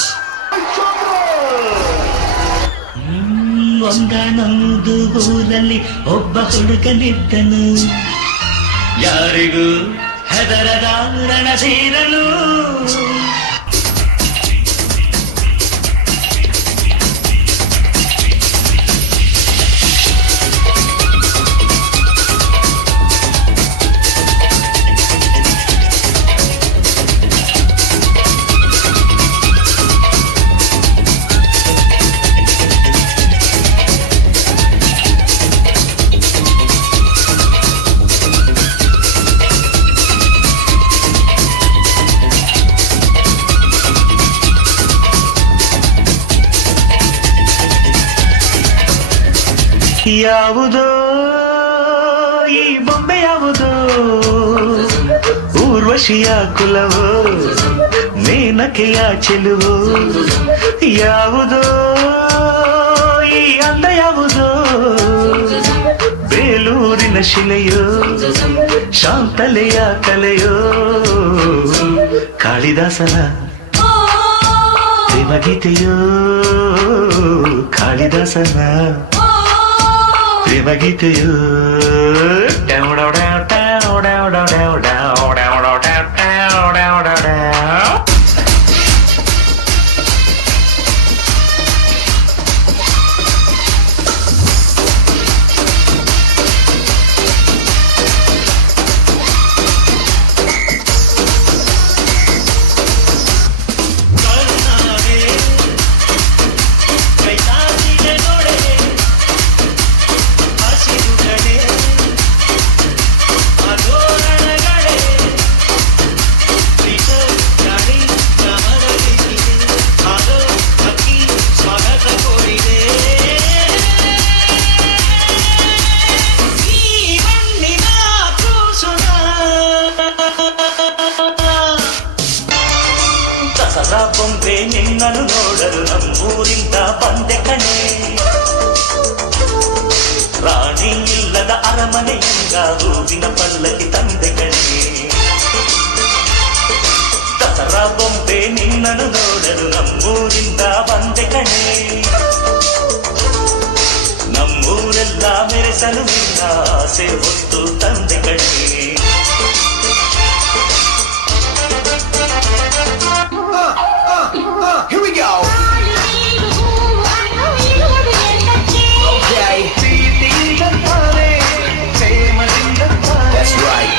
ಒಂದಾನೊಂದು ಊರಲ್ಲಿ ಒಬ್ಬ ಹುಡುಗನಿದ್ದನು ಯಾರಿಗೂ ಹೆದರದ ರಣಧೀರನು ಯಾವುದೋ ಈ ಬೊಂಬೆ ಯಾವುದೋ ಊರ್ವಶಿಯ ಕುಲವೋ ಮೇನಕೆಯ ಚೆಲುವೋ ಯಾವುದೋ ಈ ಅಂದ ಯಾವುದೋ ಬೇಲೂರಿನ ಶಿಲೆಯೋ ಶಾಂತಲೆಯ ಕಲೆಯೋ ಕಾಳಿದಾಸನ ಪ್ರೇಮಗೀತೆಯೋ ಕಾಳಿದಾಸನ ಪ್ರೇಮಗೀತೆಯೋ ನೋಡೆ ದಸರಾ ಬೊಂಬೆ ನಿನ್ನನ್ನು ನೋಡಲು ನಮ್ಮೂರಿಂದ ಬಂದೆ ಕಣೆ. ರಾಣಿ ಇಲ್ಲದ ಅರಮನೆಯಿಂದ ಹೂವಿನ ಪಲ್ಲಕ್ಕಿ ತಂದೆ ಕಣೆ. ದಸರಾ ಬೊಂಬೆ ನಿನ್ನನ್ನು ನೋಡಲು ನಮ್ಮೂರಿಂದ ಬಂದೆ ಕಣೆ. ನಮ್ಮೂರೆಲ್ಲ ಮೆರೆಸಲು ನಿನ್ನ ಆಸೆ ಹೊತ್ತು ತಂದೆ ಕಣೆ. Here we go. Okay. That's right.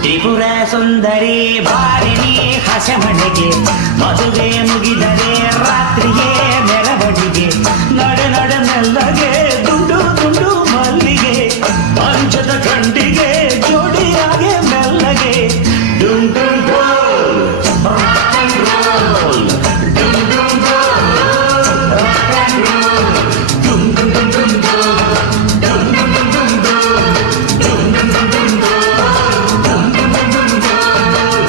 Tripura ಸುಂದರಿ ಬಾರಿಣಿ ಹಸಮಣೆಗೆ ಮದುವೆ ಮುಗಿದರೆ ರಾತ್ರಿಗೆ ಮೆರವಣಿಗೆ ನಡೆ ನಡೆ ಮೆಲ್ಲಗೆ ದುಂಡು ದುಂಡು ಮಲ್ಲಿಗೆ ಪಂಚದ ಗಂಡಿಗೆ ಜೋಡಿಯಾಗೆ ಮೆಲ್ಲಗೆ ಡುಂ ಡುಂ ಡೋಲ್ ರಾಕ್ ಅಂಡ್ ರೋಲ್ ಡುಂ ಡುಂ ಡೋಲ್ ರಾಕ್ ಅಂಡ್ ರೋಲ್ ಡುಂ ಡುಂ ಡುಂ ಡುಂ ಡೋಲ್ ಡುಂ ಡುಂ ಡುಂ ಡುಂ ಡೋಲ್ ಡುಂ ಡುಂ ಡುಂ ಡುಂ ಡೋಲ್.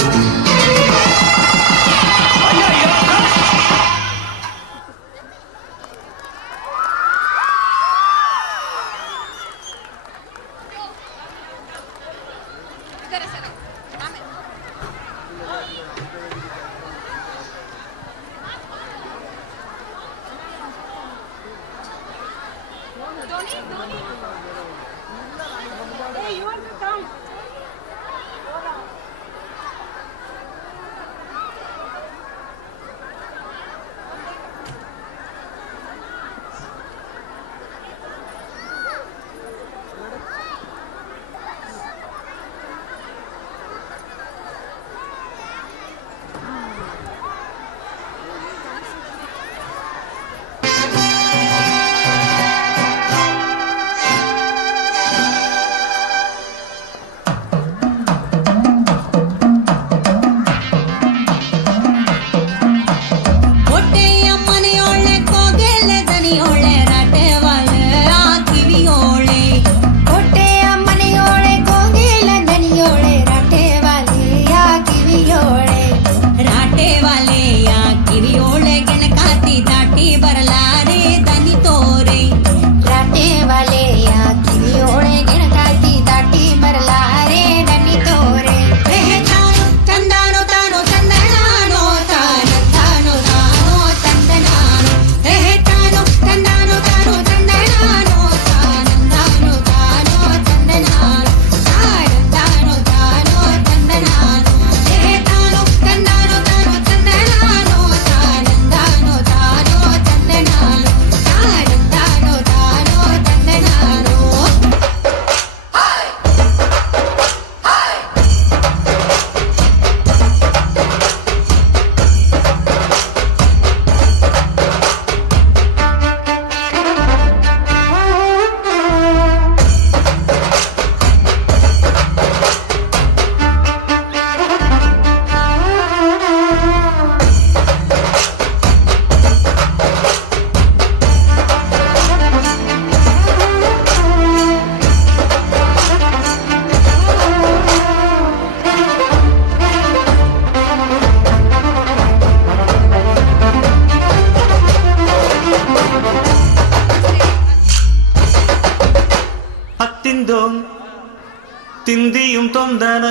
ತಿಂದಿಯುಂ ತೊಂದನ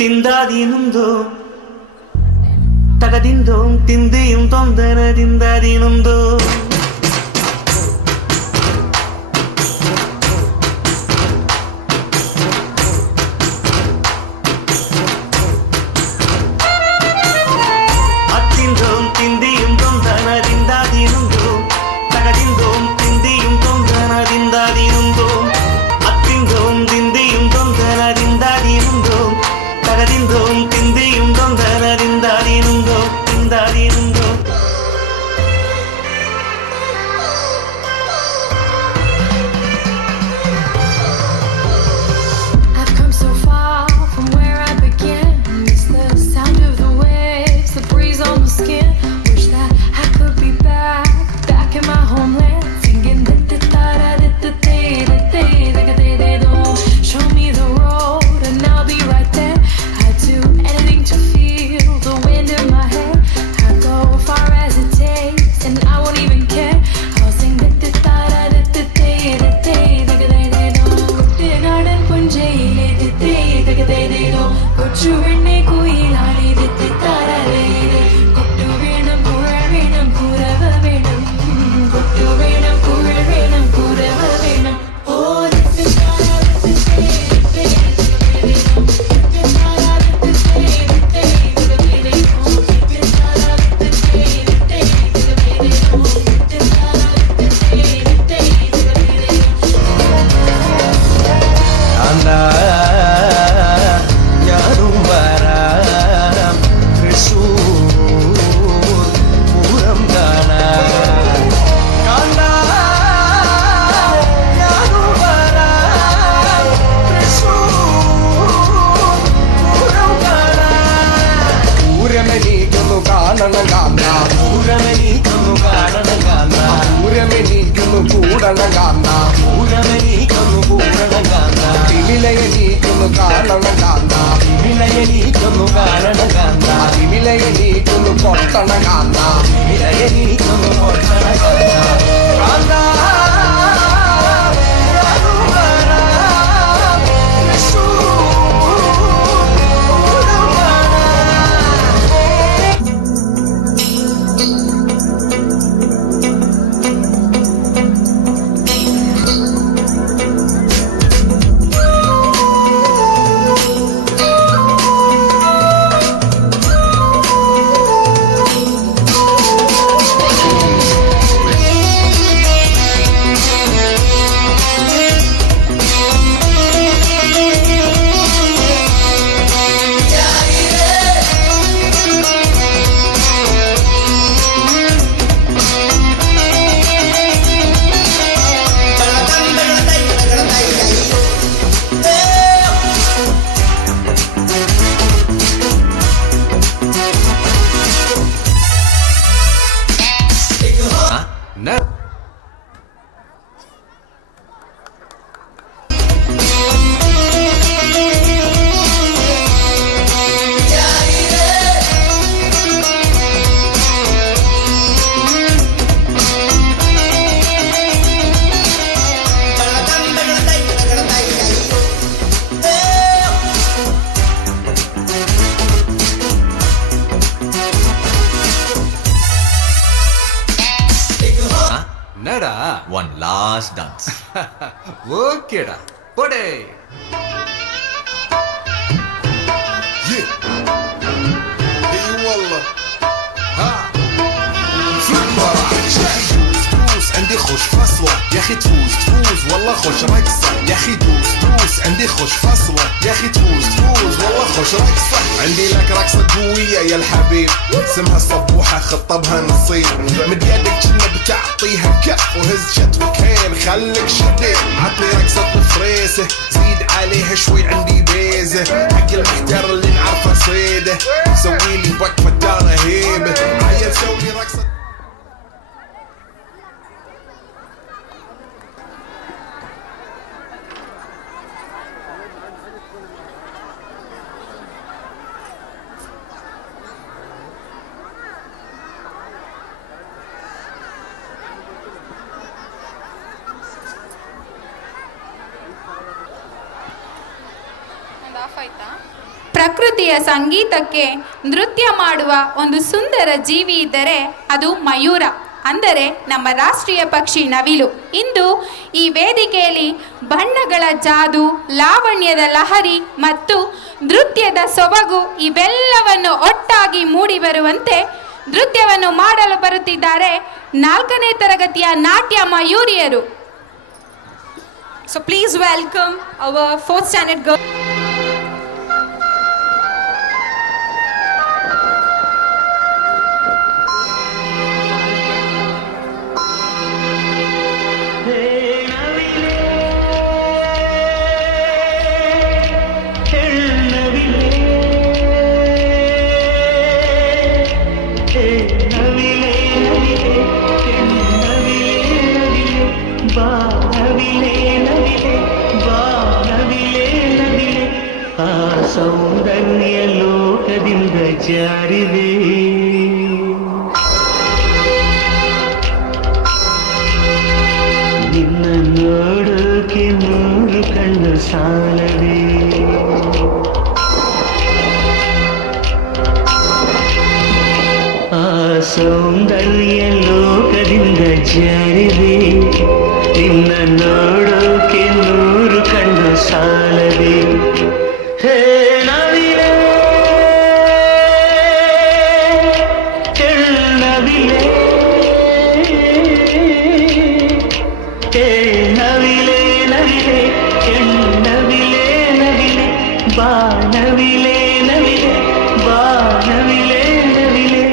ತಿಂದಾದೀನುಂದು ತಗದಿಂದು ತಿಂದಿಯುಂ ತೊಂದನದಿಂದಾದೀನುಂದು ಅತ್ತಿಂದೋಂ ತಿಂದಿಯುಂ ತೊಂದನದಿಂದಾದೀನುಂದು ತಗದಿಂದೋಂ ತಿಂದಿಯುಂ ತೊಂದನದಿಂದಾದೀನುಂದು ಅತ್ತಿಂದೋಂ ತಿಂದಿಯುಂ ತೊಂದನದಿಂದಾದೀನುಂದು ತಗದಿಂದೋಂ ತಿಂದಿಯುಂ ತೊಂದನದಿಂದಾದೀನುಂದು ತಿಂದಾದೀನುಂದು I've come so far from where I began. Miss the sound of the waves, the breeze on the skin. Wish that I could be back in my homeland, singing da da da da da da da da da. Show me the road and I'll be right there. I'd do anything to feel the wind in my hair. I'd go far as it takes and I won't even care. I'll sing da da da da da da da da da. കുട്ടനാടൻ പുഞ്ചയിലെ ദിത്തേതകതേതേതോ കൊച്ചുവെണ്ണെ കുയിലാളി ദിത്തേതാരലേതേ കൊട്ടു വേണം കുഴൽ വേണം കുരവ വേണം കൊട്ടു വേണം കുഴൽ വേണം കുരവ വേണം ഓ കാന്താ ഞാനും വരാം തൃശ്ശൂർ പൂരം കാണാൻ കാന്താ ഞാനും വരാം തൃശ്ശൂർ പൂരം കാണാൻ പൂരമെനിക്കൊന്നു കാണണം കാന്ത പൂരമെനിക്കൊന്നു കാണണം കാന്ത പൂരമെനിക്കൊന്നു കൂടണം കാന്ത പൂരമെനിക്കൊന്നു കൂടണം കാന്ത തിമിലയെനിക്കൊന്നു കാണണം കാന്ത തിമിലയെനിക്കൊന്നു കാണണം കാന്ത തിമിലയെനിക്കൊന്നു പൊട്ടണം കാന്ത തിമിലയെനിക്കൊന്നു പൊട്ടണം കാന്ത കാന്ത ഞാനും വരാം തൃശ്ശൂർ പൂരം കാണാൻ ನಡಾ ಒನ್ ಲಾಸ್ಟ್ ಡಾನ್ಸ್ ಓಕೆಡಾ ಕೊಡೆ والله ها دوس عندي خوش فصلة يا اخي تفوز والله خوش رقصة يا اخي دوس عندي خوش فصلة يا اخي تفوز والله خوش رقصة عندي لك رقصة قوية يا الحبيب اسمها الصبوحة خطبها نصيب مد يدك كنا بتعطيها كف وهز شتوكين خليك شديد عطني رقصة فريسة زيد عليها شوي عندي بيزة حق المحتار اللي نعرفه صيده سوي لي وقفة دارة هيبة عيل سوي رقصة ಪ್ರಕೃತಿಯ ಸಂಗೀತಕ್ಕೆ ನೃತ್ಯ ಮಾಡುವ ಒಂದು ಸುಂದರ ಜೀವಿ ಇದ್ದರೆ ಅದು ಮಯೂರ, ಅಂದರೆ ನಮ್ಮ ರಾಷ್ಟ್ರೀಯ ಪಕ್ಷಿ ನವಿಲು. ಇಂದು ಈ ವೇದಿಕೆಯಲ್ಲಿ ಬಣ್ಣಗಳ ಜಾದು, ಲಾವಣ್ಯದ ಲಹರಿ ಮತ್ತು ನೃತ್ಯದ ಸೊಬಗು ಇವೆಲ್ಲವನ್ನು ಒಟ್ಟಾಗಿ ಮೂಡಿಬರುವಂತೆ ನೃತ್ಯವನ್ನು ಮಾಡಲು ಬರುತ್ತಿದ್ದಾರೆ 4ನೇ ತರಗತಿಯ ನಾಟ್ಯ ಮಯೂರಿಯರು. So please welcome our 4th standard girl. ಸೌಂದರ್ಯ ಲೋಕದಿಂದ ಜಾರಿದೆ ನಿನ್ನ ನೋಡೋಕೆ 100 ಕಣ್ಣು ಸಾಲವೇ ಆ ಸೌಂದರ್ಯ ಲೋಕದಿಂದ ಜಾರಿದೆ ನಿನ್ನ ನೋಡೋಕೆ 100 ಕಣ್ಣು ಸಾಲವೇ ಹೇ ನವಿಲೆ ನವಿಲೆ ಹೇ ನವಿಲೆ ನವಿಲೆ ನವಿಲೆ ನವಿಲೆ ಬಾ ನವಿಲೆ ನವಿಲೆ ಬಾ Navile Navile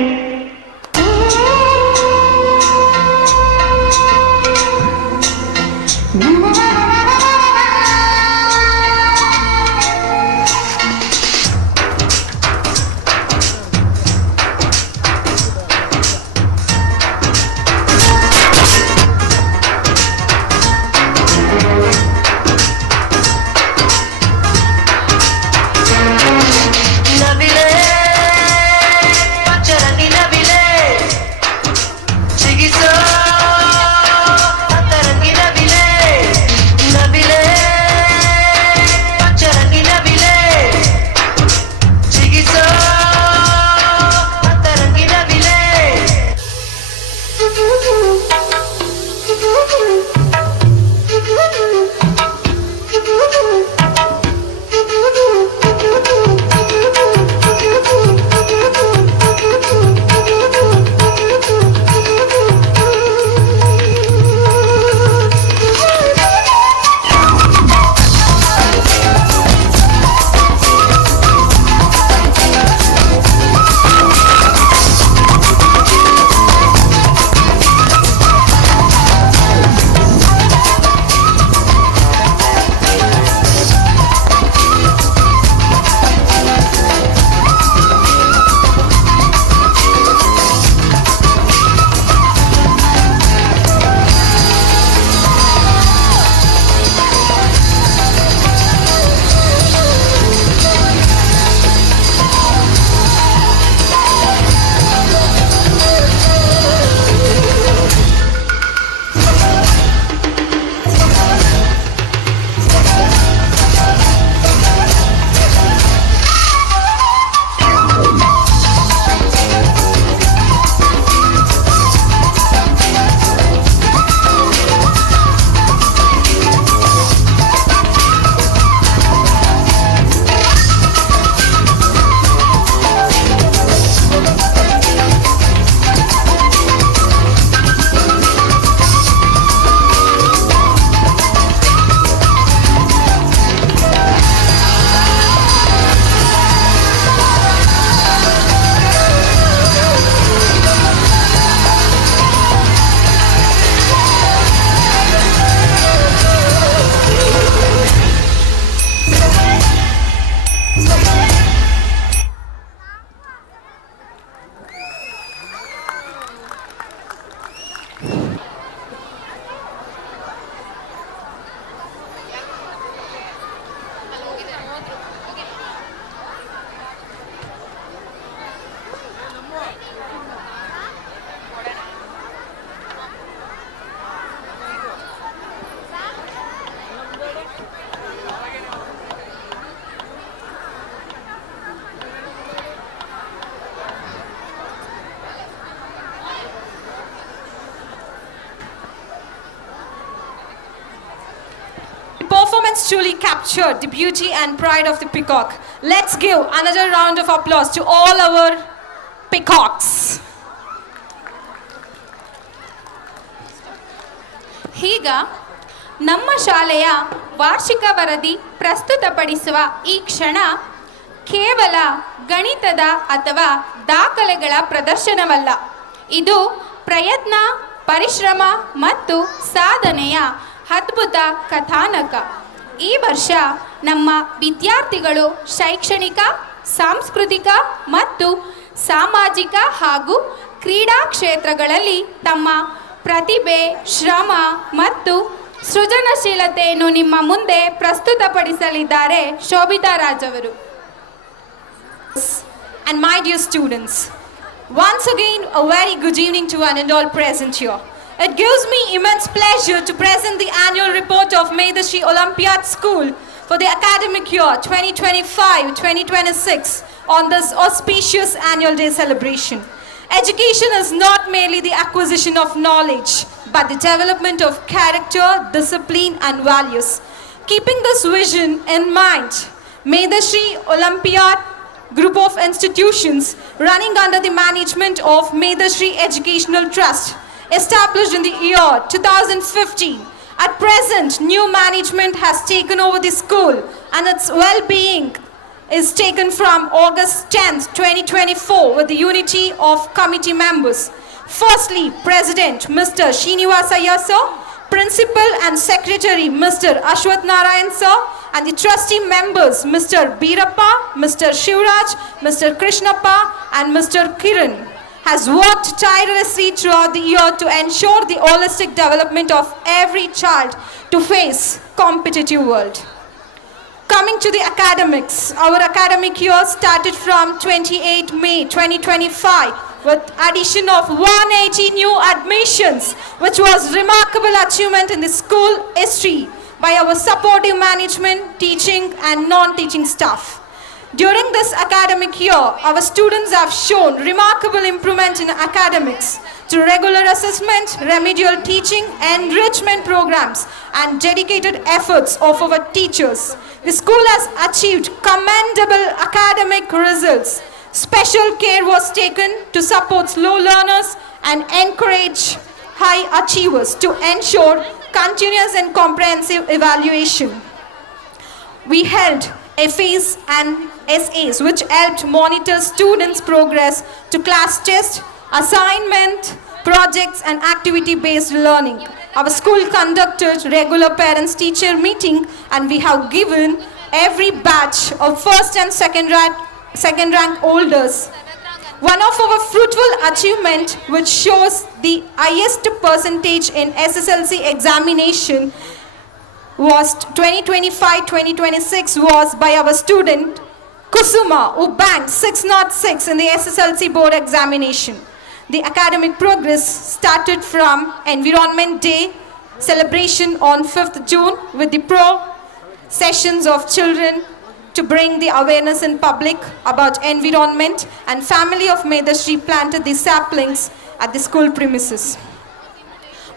moments truly captured the beauty and pride of the peacock. Let's give another round of applause to all our peacocks. ಈಗ ನಮ್ಮ ಶಾಲೆಯ ವಾರ್ಷಿಕ ವರದಿ ಪ್ರಸ್ತುತಪಡಿಸುವ ಈ ಕ್ಷಣ ಕೇವಲ ಗಣಿತದ ಅಥವಾ ದಾಖಲೆಗಳ ಪ್ರದರ್ಶನವಲ್ಲ. ಇದು ಪ್ರಯತ್ನ, ಪರಿಶ್ರಮ ಮತ್ತು ಸಾಧನೆಯ ಅದ್ಭುತ ಕಥಾನಕ. ಈ ವರ್ಷ ನಮ್ಮ ವಿದ್ಯಾರ್ಥಿಗಳು ಶೈಕ್ಷಣಿಕ, ಸಾಂಸ್ಕೃತಿಕ ಮತ್ತು ಸಾಮಾಜಿಕ ಹಾಗೂ ಕ್ರೀಡಾ ಕ್ಷೇತ್ರಗಳಲ್ಲಿ ತಮ್ಮ ಪ್ರತಿಭೆ, ಶ್ರಮ ಮತ್ತು ಸೃಜನಶೀಲತೆಯನ್ನು ನಿಮ್ಮ ಮುಂದೆ ಪ್ರಸ್ತುತಪಡಿಸಲಿದ್ದಾರೆ ಶೋಭಿತಾ ರಾಜ್ ಅವರು. And my dear students, once again a very good evening to one and all present here. It gives me immense pleasure to present the annual report of Medashri Olympiad School for the academic year 2025-2026 on this auspicious annual day celebration. Education is not merely the acquisition of knowledge, but the development of character, discipline and values. Keeping this vision in mind, Medashri Olympiad group of institutions running under the management of Medashri Educational Trust, established in the year 2015. At present, new management has taken over the school and its well-being is taken from August 10th, 2024 with the unity of committee members. Firstly, President Mr. Srinivasa Iyer sir, Principal and Secretary Mr. Ashwath Narayan sir, and the trustee members Mr. Birappa, Mr. Shivraj, Mr. Krishnappa and Mr. Kiran has worked tirelessly throughout the year to ensure the holistic development of every child to face competitive world. Coming to the academics, our academic year started from 28 May 2025 with addition of 180 new admissions, which was remarkable achievement in the school history by our supportive management, teaching and non-teaching staff. During this academic year, our students have shown remarkable improvement in academics through regular assessment, remedial teaching, enrichment programs and dedicated efforts of our teachers. The school has achieved commendable academic results. Special care was taken to support slow learners and encourage high achievers to ensure continuous and comprehensive evaluation. We held FAs and SAs which helped monitor students' progress to class test, assignment, projects and activity-based learning. Our school conducted regular parents-teacher meeting and we have given every batch of first and second rank holders. One of our fruitful achievement which shows the highest percentage in SSLC examination was 2025-2026 was by our student Kusuma, who banked 606 in the SSLC board examination. The academic progress started from Environment Day celebration on 5th June with the sessions of children to bring the awareness in public about environment, and family of Medashri planted the saplings at the school premises.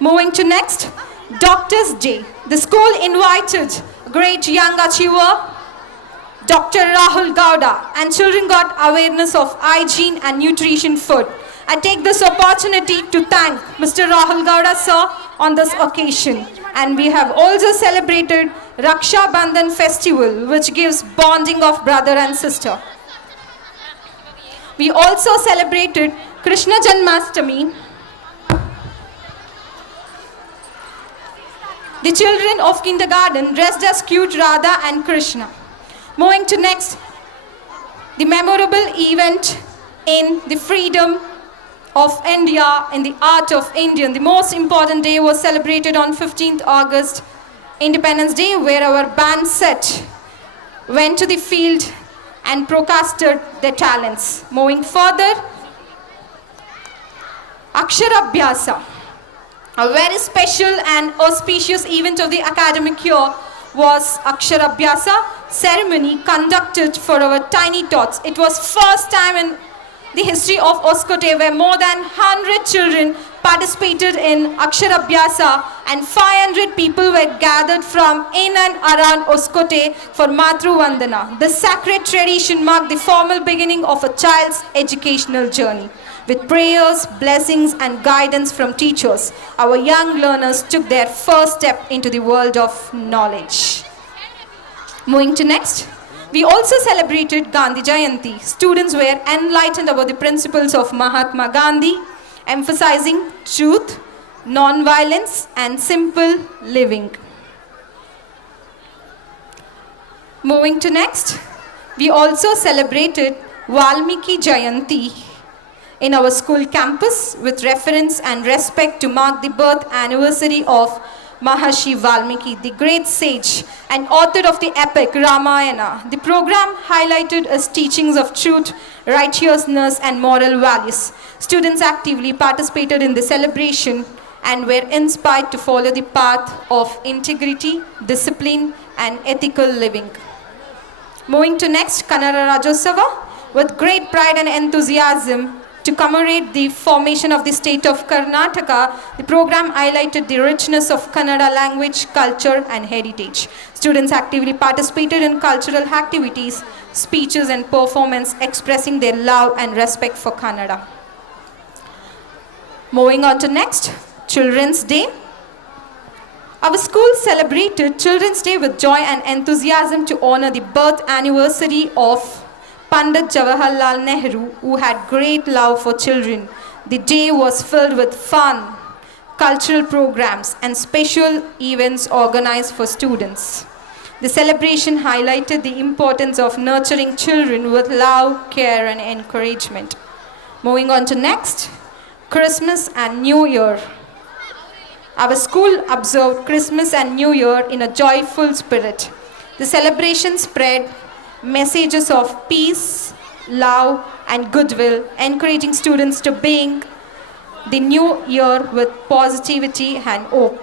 Moving to next, Doctor's Day. The school invited great young achiever Dr. Rahul Gowda and children got awareness of hygiene and nutrition food. I take this opportunity to thank Mr. Rahul Gowda sir on this occasion. And we have also celebrated Raksha Bandhan festival, which gives bonding of brother and sister. We also celebrated Krishna Janmashtami. The children of kindergarten dressed as cute Radha and Krishna. Moving to next, the memorable event in the freedom of India, in the art of India. The most important day was celebrated on 15th August, Independence Day, where our band set went to the field and broadcasted their talents. Moving further, Aksharabhyasa, a very special and auspicious event of the academic year was Aksharabhyasa ceremony conducted for our tiny tots. It was first time in the history of Oskote, where more than 100 children participated in Aksharabhyasa and 500 people were gathered from in and around Oskote for Matru Vandana. The sacred tradition marked the formal beginning of a child's educational journey. With prayers, blessings, and guidance from teachers, our young learners took their first step into the world of knowledge. Moving to next, we also celebrated Gandhi Jayanti. Students were enlightened about the principles of Mahatma Gandhi, emphasizing truth, non-violence, and simple living. Moving to next, we also celebrated Valmiki Jayanti in our school campus with reference and respect to mark the birth anniversary of Maharshi Valmiki, the great sage and author of the epic Ramayana. The program highlighted his teachings of truth, righteousness, and moral values. Students actively participated in the celebration and were inspired to follow the path of integrity, discipline, and ethical living. Moving to next, Kannada Rajyotsava. With great pride and enthusiasm, to commemorate the formation of the state of Karnataka, the program highlighted the richness of Kannada language, culture, and heritage. Students actively participated in cultural activities, speeches, and performance expressing their love and respect for Kannada. Moving on to next, Children's Day. Our school celebrated Children's Day with joy and enthusiasm to honor the birth anniversary of Pandit Jawaharlal Nehru, who had great love for children. The day was filled with fun, cultural programs, and special events organized for students. The celebration highlighted the importance of nurturing children with love, care, and encouragement. Moving on to next, Christmas and New Year. Our school observed Christmas and New Year in a joyful spirit. The celebration spread messages of peace, love, and goodwill, encouraging students to begin the new year with positivity and hope.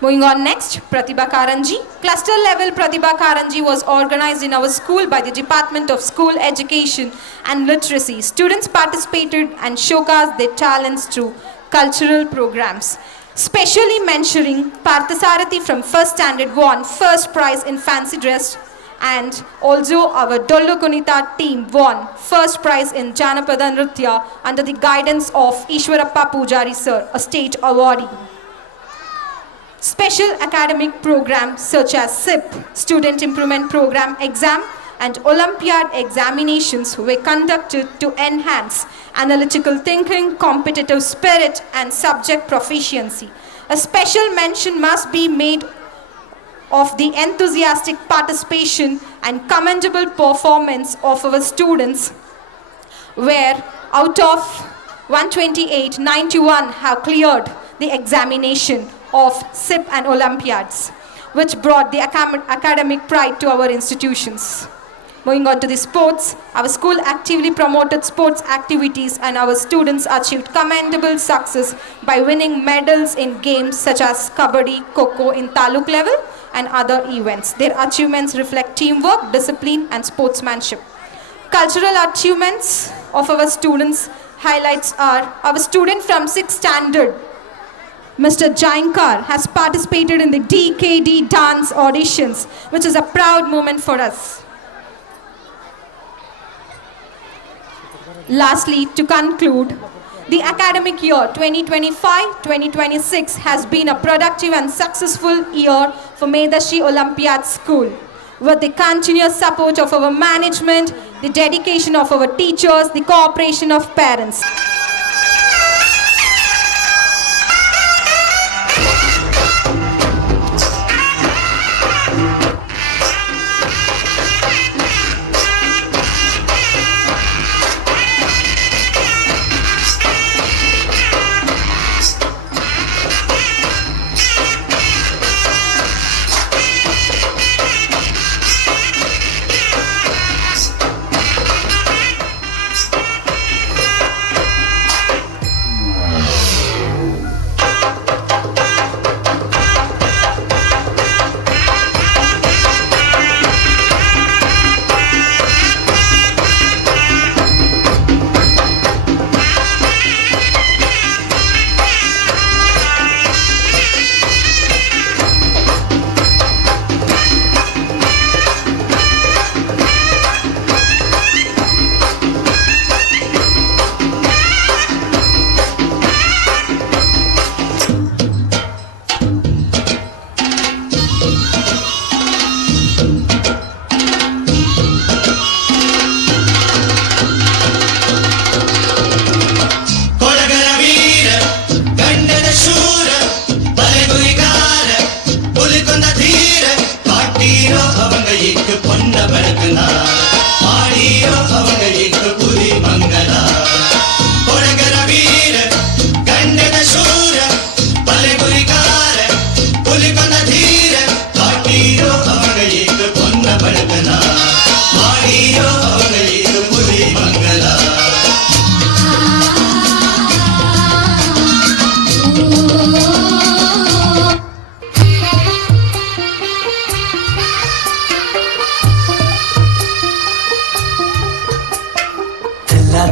Moving on next, Pratibha Karanji. Cluster level Pratibha Karanji was organized in our school by the Department of School Education and Literacy. Students participated and showcased their talents through cultural programs. Specially mentioning Parthasarathi from first standard won first prize in fancy dress, and also our Dollu Kunita team won first prize in Janapada Nritya under the guidance of Ishwarappa Pujari sir, a state awardee. Special academic programs such as SIP, Student Improvement Program exam, and Olympiad examinations were conducted to enhance analytical thinking, competitive spirit, and subject proficiency. A special mention must be made of the enthusiastic participation and commendable performance of our students, where out of 128, 91 have cleared the examination of SIP and Olympiads, which brought the academic pride to our institutions. Moving on to the sports, our school actively promoted sports activities and our students achieved commendable success by winning medals in games such as Kabaddi, Kho-Kho in Taluk level and other events. Their achievements reflect teamwork, discipline, and sportsmanship. Cultural achievements of our students highlights are our student from 6th standard, Mr. Jainkar, has participated in the DKD dance auditions, which is a proud moment for us. Lastly, to conclude, the academic year 2025-2026 has been a productive and successful year for Medashi Olympiad School. With the continuous support of our management, the dedication of our teachers, the cooperation of parents.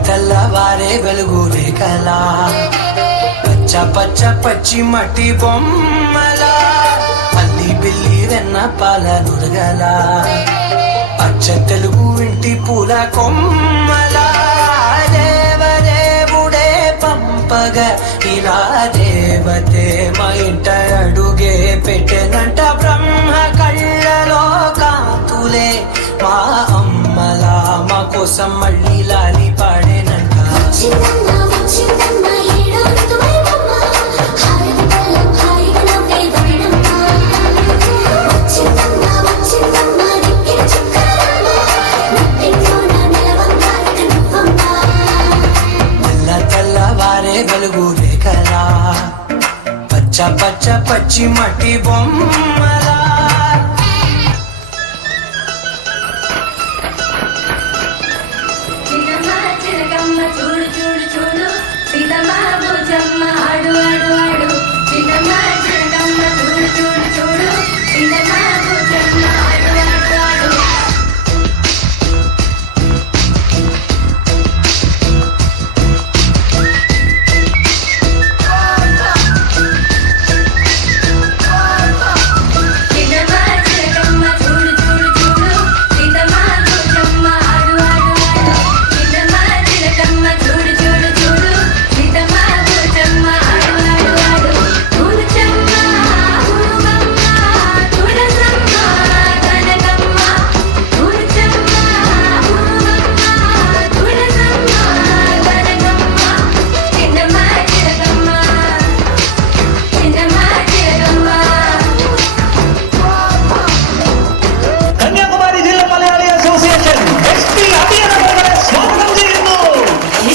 తెల్లవారే వెలుగు రేఖలా పచ్చ పచ్చ పచ్చి మట్టి బొమ్మల అల్లి బిల్లి వెన్న పాల నురగల అచ్చ తెలుగు ఇంటి పూల కొమ్మల దేవదేవుడే పంపగ ఇలా దేవతే మా ఇంట అడుగే పెట్టెనంట బ్రహ్మ కళ్ళలో కాంతులే మా అమ్మలా మా కోసం మళ్ళీ లాలి పాడేనంట తెల్లవారే వెలుగు రేఖలా పచ్చ పచ్చ పచ్చి మట్టి బొమ్మలా చూడు చూడు చూడు సీతమ్మ భుజమ్మ ఆడు ఆడు ఆడు చిన్నమ్మ చిన్నమ్మ చూడు చూడు చూడు సీతమ్మ భుజమ్మ ఆడు ఆడు ఆడు చిన్నమ్మ చిన్నమ్మ చూడు చూడు చూడు సీతమ్మ భుజమ్మ ఆడు ఆడు ఆడు చిన్నమ్మ చిన్నమ్మ చూడు చూడు చూడు సీతమ్మ భుజమ్మ ఆడు ఆడు ఆడు తులచమ్మ హురుమమ్మ తులసమ్మ కనకమ్మ తులచమ్మ హురుమమ్మ తులసమ్మ కనకమ్మ చిన్నమ్మ చిన్నమ్మ చిన్నమ్మ చిన్నమ్మ കന്യാകുമാരി ജില്ലാ മലയാളി അസോസിയേഷൻ എസ്.പി. അഭിയാനങ്ങളെ സ്വാഗതം ചെയ്യുന്നു.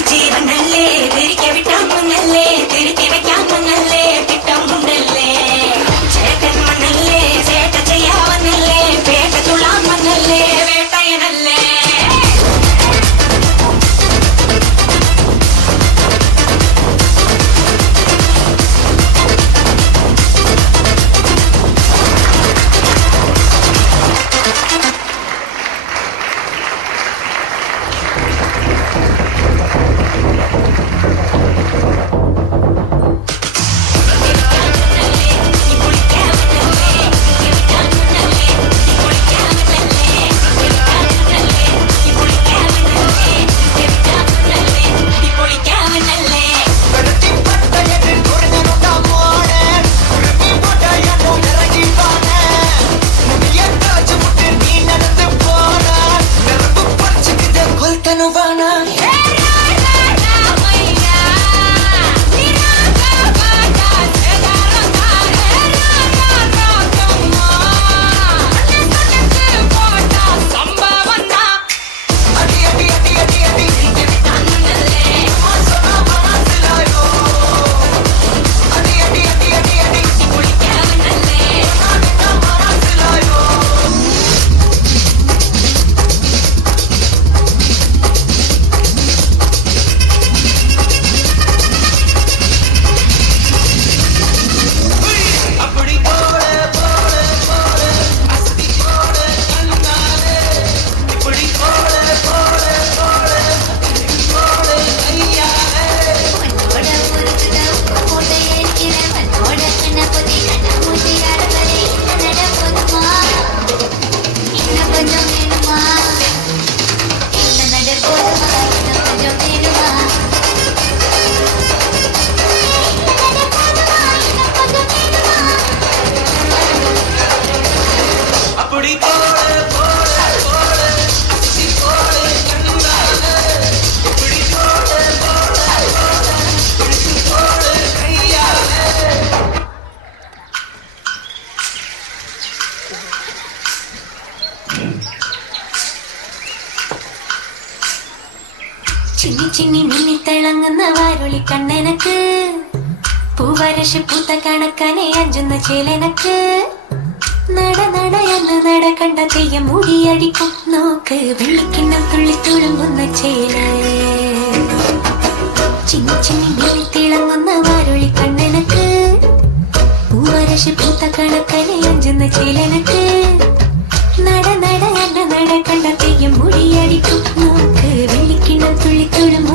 ജീവനല്ലേ തിരികെ വിട്ടാൻ മണ്ണല്ലേ തിരികെ വെക്കാൻ മണ്ണല്ലേ തിട്ടം മുണ്ടല്ലേ ചേട്ടൻ മണ്ണല്ലേ ചേട്ട ചെയ്യാവന്നല്ലേ പേട്ട തുള്ളാൻ മണ്ണല്ലേ വേട്ടയനല്ലേ ചിന്നി ചിന്നി മിന്നി തിളങ്ങുന്ന വാരുളി കണ്ണെനക്ക് പൂവരശ് പൂത്ത കണക്കനെ അഞ്ചുന്ന ചേലനക്ക് നട നട എന്ന് നട കണ്ട തെയ്യം മുടിയടിക്കും നോക്ക് വെള്ളിക്കിണ്ണം തുള്ളി തുളുമ്പുന്ന ചേല ചിന്നി ചിന്നി മിന്നി തിളങ്ങുന്ന വാരുളി കണ്ണെനക്ക് പൂവരശ് പൂത്ത കണക്കനെ അഞ്ചുന്ന ചേലനക്ക് നട നട എന്ന് നട കണ്ട തെയ്യം മുടിയടിക്കും നോക്ക് വെള്ളിക്കിണ്ണം തുള്ളി തുളുമ്പുന്ന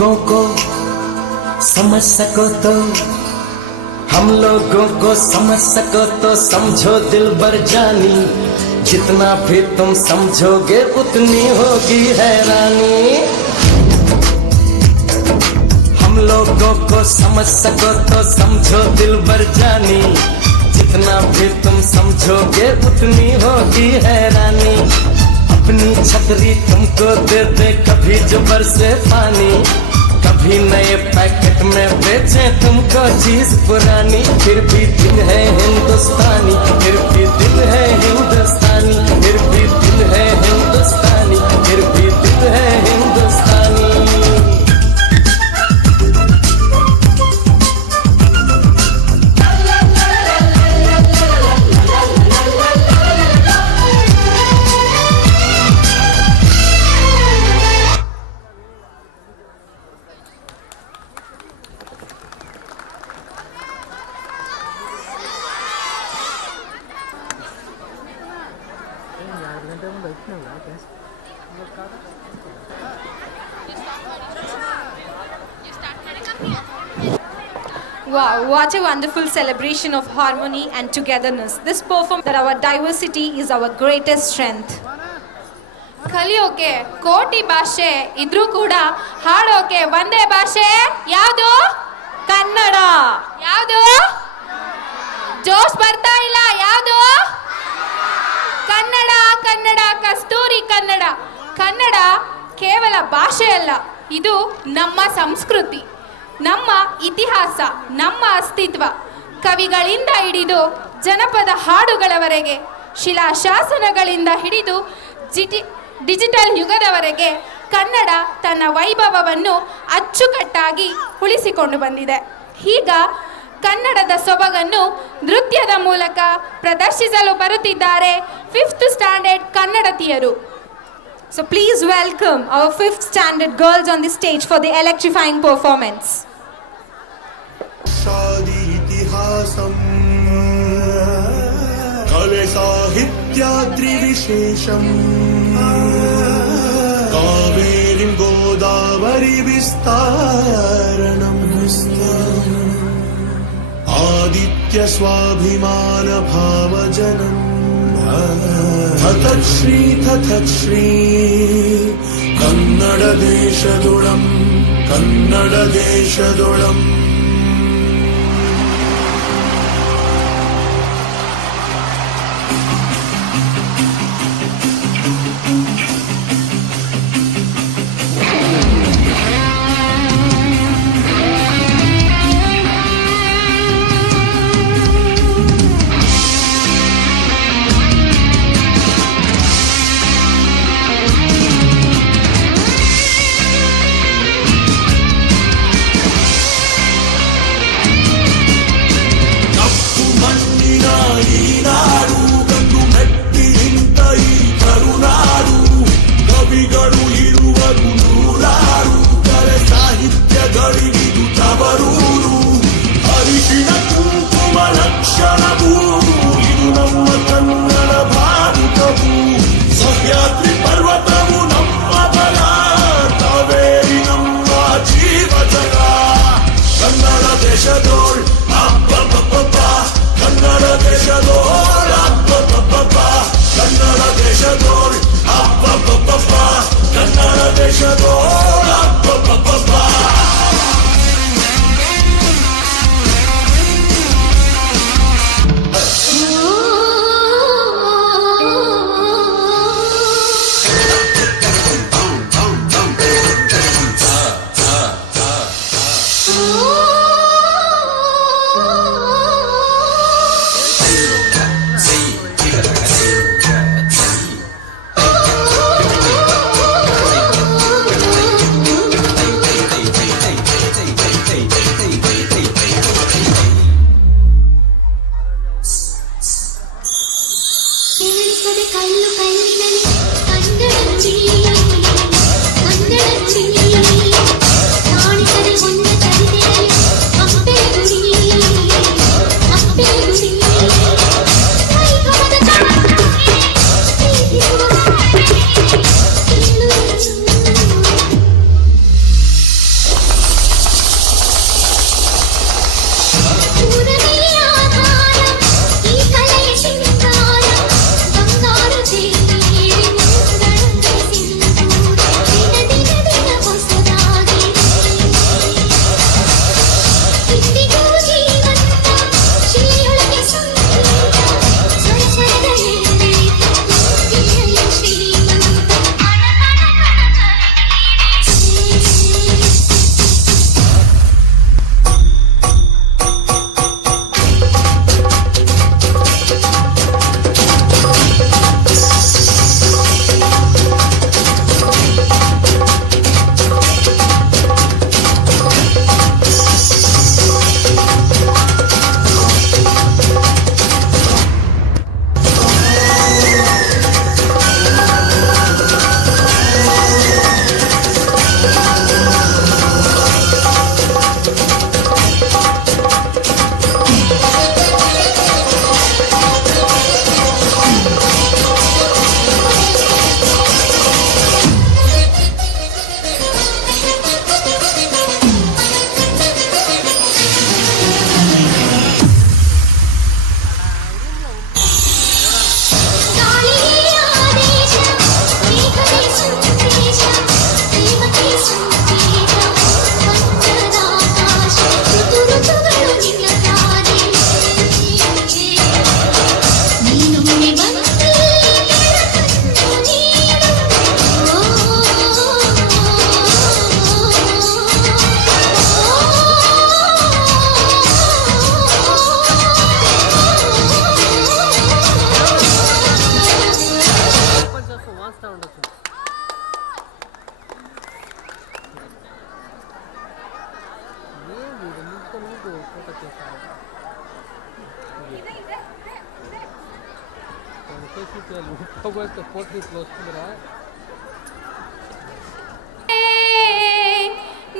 लोगों को समझ सको तो, हम लोगों को समझ सको तो समझो दिलबर जानी, जितना भी तुम समझोगे उतनी होगी हैरानी। हम लोगों को समझ सको तो समझो दिलबर जानी, जितना भी तुम समझोगे उतनी होगी हैरानी। अपनी छतरी तुमको दे दे कभी जो बरसे पानी, कभी नए पैकेट में बेचे तुमको चीज पुरानी। फिर भी दिल है हिंदुस्तानी, फिर भी दिल है हिंदुस्तानी, फिर भी दिल है हिंदुस्तानी, फिर भी दिल है हिंदुस्तानी। Wow, what a wonderful celebration of harmony and togetherness. This performs that our diversity is our greatest strength. ಕಲಿಯೋಕೆ ಕೋಟಿ ಭಾಷೆ ಇದ್ರೂ ಕೂಡ ಹಾಡೋಕೆ ಒಂದೇ ಭಾಷೆ ಯಾವುದು? ಕನ್ನಡ. ಯಾವುದು? ಜೋಶ್ ಬರ್ತಾ ಇಲ್ಲ, ಯಾವುದು? ಕನ್ನಡ, ಕನ್ನಡ, ಕಸ್ತೂರಿ ಕನ್ನಡ. ಕನ್ನಡ ಕೇವಲ ಭಾಷೆ ಅಲ್ಲ, ಇದು ನಮ್ಮ ಸಂಸ್ಕೃತಿ, ನಮ್ಮ ಇತಿಹಾಸ, ನಮ್ಮ ಅಸ್ತಿತ್ವ. ಕವಿಗಳಿಂದ ಹಿಡಿದು ಜನಪದ ಹಾಡುಗಳವರೆಗೆ, ಶಿಲಾಶಾಸನಗಳಿಂದ ಹಿಡಿದು ಡಿಜಿಟಲ್ ಯುಗದವರೆಗೆ ಕನ್ನಡ ತನ್ನ ವೈಭವವನ್ನು ಅಚ್ಚುಕಟ್ಟಾಗಿ ಉಳಿಸಿಕೊಂಡು ಬಂದಿದೆ. ಈಗ ಕನ್ನಡದ ಸೊಬಗನ್ನು ನೃತ್ಯದ ಮೂಲಕ ಪ್ರದರ್ಶಿಸಲು ಬರುತ್ತಿದ್ದಾರೆ 5th ಸ್ಟ್ಯಾಂಡರ್ಡ್ ಕನ್ನಡತಿಯರು. So please welcome our 5th standard girls on the stage for the electrifying performance. शादी इतिहासं कले साहित्याद्रिविशेषम् कावेरीं गोदावरी विस्तारणम् आदित्य स्वाभिमान भावजनम् तथश्री तथश्री कन्नड देशदुळम् कन्नड देशदुळम्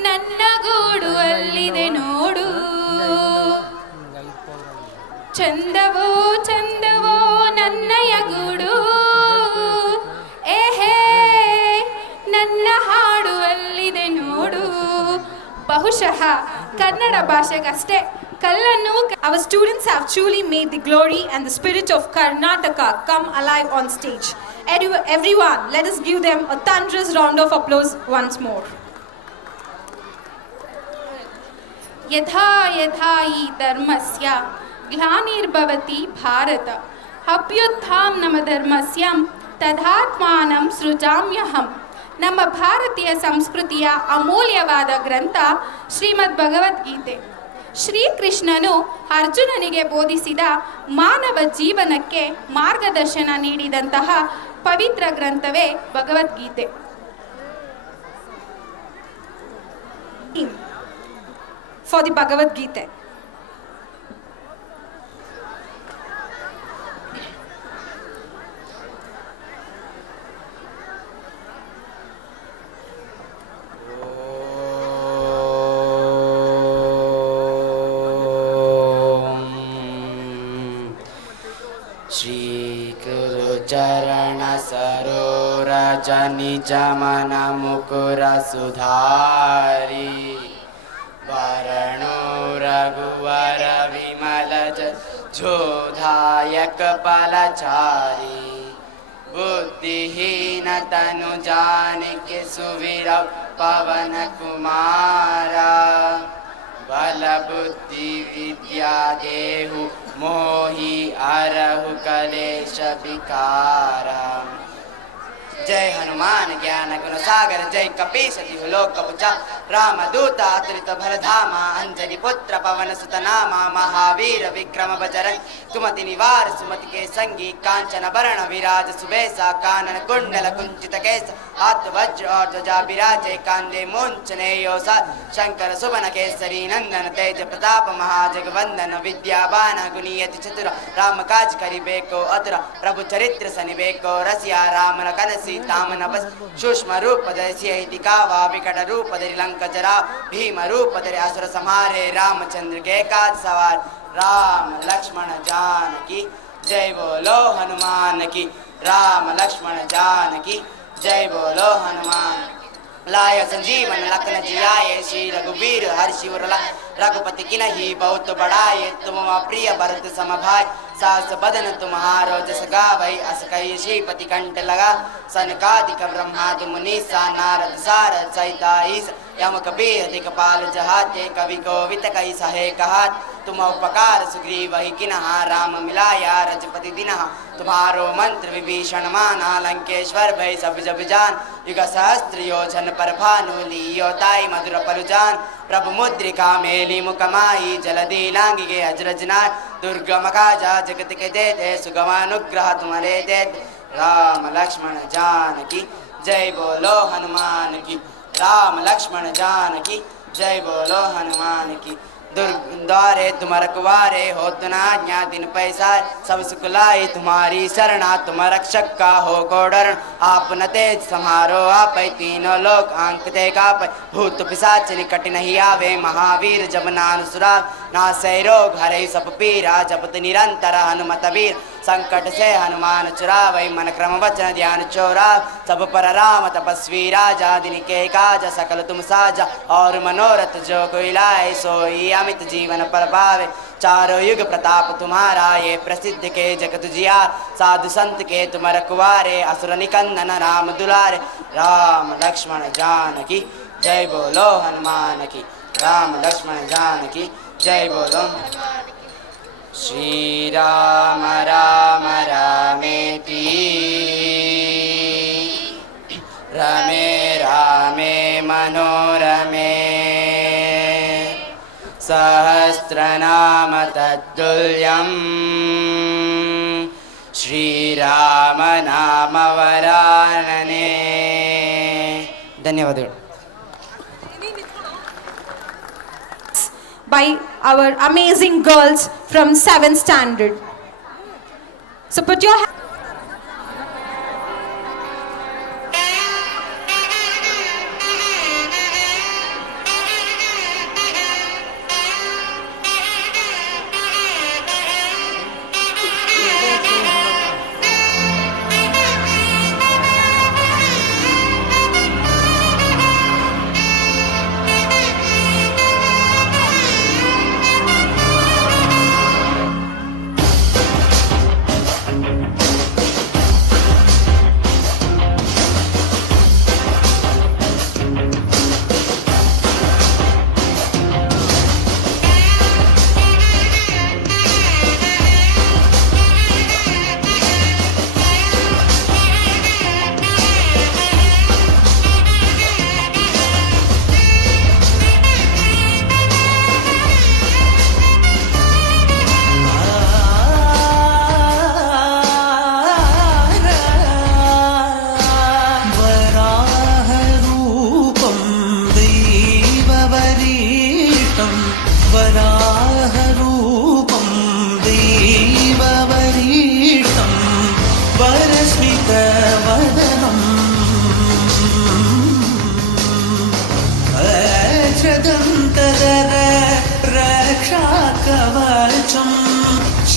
ನನ್ನ ಗೂಡು ಅಲ್ಲಿದೆ ನೋಡು, ಚಂದವೋ ಚಂದವೋ ನನ್ನಯ ಗೂಡು, ಏಹೇ ನನ್ನ ಹಾಡು ಅಲ್ಲಿದೆ ನೋಡು. ಬಹುಶಃ ಕನ್ನಡ ಭಾಷೆಗಷ್ಟೇ ಕಲ್ಲನ್ನು Our students have truly made the glory and the spirit of Karnataka come alive on stage. Everyone, let us give them a thunderous round of applause once more. ಯಥಾ ಯಥಾ ಈ ಧರ್ಮಸ್ಯ ಗ್ಲಾನಿರ್ಭವತಿ ಭಾರತ ಅಭ್ಯುತ್ಥಾಂ ನಮ ಧರ್ಮಸ್ಯಂ ತದಾತ್ಮಾನಂ ಸೃಜಾಮ್ಯಹಂ. ನಮ್ಮ ಭಾರತೀಯ ಸಂಸ್ಕೃತಿಯ ಅಮೂಲ್ಯವಾದ ಗ್ರಂಥ ಶ್ರೀಮದ್ ಭಗವದ್ಗೀತೆ. ಶ್ರೀಕೃಷ್ಣನು ಅರ್ಜುನನಿಗೆ ಬೋಧಿಸಿದ ಮಾನವ ಜೀವನಕ್ಕೆ ಮಾರ್ಗದರ್ಶನ ನೀಡಿದಂತಹ ಪವಿತ್ರ ಗ್ರಂಥವೇ Bhagavad Gita. For the Bhagavad Gita. Shri गुरु चरण सरोरज निज मन मुकुर सुधारी, वरणो रघुवर विमल जोधायक फलचारी, बुद्धिहीन तनु जानिके सुविरव पवन कुमारा, बल बुद्धि विद्या देहु मोहि हरहु कलेश विकारा. जय हनुमान ज्ञान गुण सागर, जय कपीस तिहु लोक उपचार, रामदूत अतुलित बलधामा, अंजनी पुत्र पवन सुत नामा, महावीर विक्रम बजरंग कुमति निवार सुमति के संगी, कांचन वरण विराज सुबेसा, कानन कुंडल कुंचित केस, हाथ वज्र और ध्वजा विराजे, कांधे मूंचनेयो साथ, शंकर सुवन केसरी नंदन, तेज प्रताप महाजगवंदन, विद्यावान गुणियति चतुर, राम काज करिबेको अतुर, प्रभु चरित्र सनिबेको रसिया, राम लखन सीतामन बस, सूक्ष्म रूप धरि सियहि कावा, विकट रूप धरि लंक जरा, भीम रूप धरि असुर संहारे, रामचंद्र के काज सवार, राम लक्ष्मण जानकी जय बोलो हनुमान की, राम लक्ष्मण जानकी जय बोलो हनुमान. लाय संजीवन लखन जियाए, श्री रघुवीर हर्षि उर लाए, रघुपति किन्हि बहुत बड़ाए, तुम प्रिय भरत सम भाई, सास बदन तुम्हारो जस गावै, अस कहि श्रीपति कंठ लगा, सनकादिक ब्रह्मादि मुनीसा, नारद सारद सहित ईश, यम कबीर दिक्पाल जहाते, कवि कोविद कहि सहे कहात, तुम उपकार सुग्रीव ही किन्हा, राम मिलाया रजपति दिनहा, तुम्हारो मंत्र विभीषण माना, लंकेश्वर भय सब जब जान, युग सहस्त्र योजन पर भानु, लियो ताई मधुर परुजान, प्रभु मुद्रिका मेली मुकमाई, जलदी लांगी के अजरज नाय, दुर्गम काजा जगत के देते, सुगमानुग्रह तुम्हारे देते, राम लक्ष्मण जानकी जय बोलो हनुमान की, राम लक्ष्मण जानकी जय बोलो हनुमान की. द्वारे तुम रखवारे हो तना ज्ञा दिन पैसा, सब सुख लाई तुम्हारी शरणा, तुम रक्षक का हो को डरण, आप न तेज समारो आप, तीनों लोक आंकते काप, भूत पिशाच निकट नहीं आवे, महावीर जब नाम सुरा, नासै रोग हरै सब पीरा, जपत निरंतर हनुमत वीर, संकट से हनुमान चुरावै, मन क्रम वचन ध्यान चोरा, सब पर राम तपस्वी राजा, दिन के काज सकल तुम साजा, और मनोरथ जो कोई लाए, सोई अमित जीवन पर पावे, चारों युग प्रताप तुम्हारा, ये प्रसिद्ध के जगत जियार, साधु संत के तुम रखवारे, असुर निकंदन राम दुलारे, राम लक्ष्मण जानकी जय बोलो हनुमान की, राम लक्ष्मण जानकी जय बोलो. श्री राम राम रामेति रमे रामे मनोरमे, सहस्रनाम तत्तुल्यं श्रीराम नाम वरानने. ಧನ್ಯವಾದಗಳು. By our amazing girls from 7th standard. So put your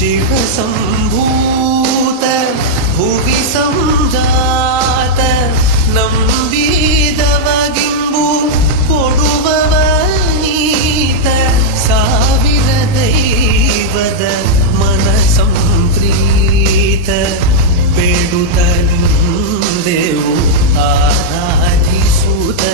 ಶಿವಸಂಭೂತ ಭುವಿ ಸಂಜಾತ ನಂಬಿದವಗಿಂಬು ಕೊಡುವವ ನೀತ ಸಾವಿರ ದೈವದ ಮನ ಸಂಪ್ರೀತ ಬೇಡುತ್ತ ನಿಂದೆವು ಆರಾಧಿಸುತ್ತ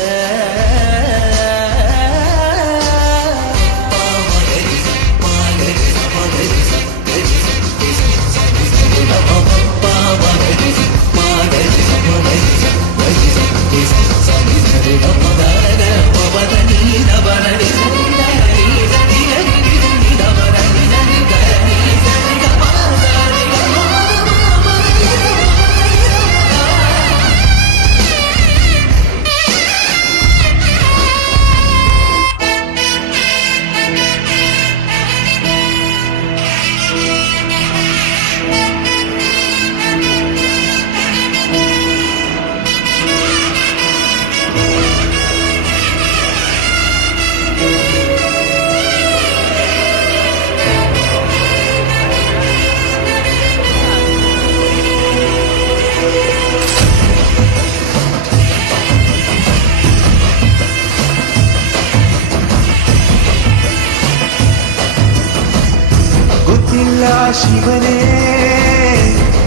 ಗೊತ್ತಿಲ್ಲ ಶಿವನೇ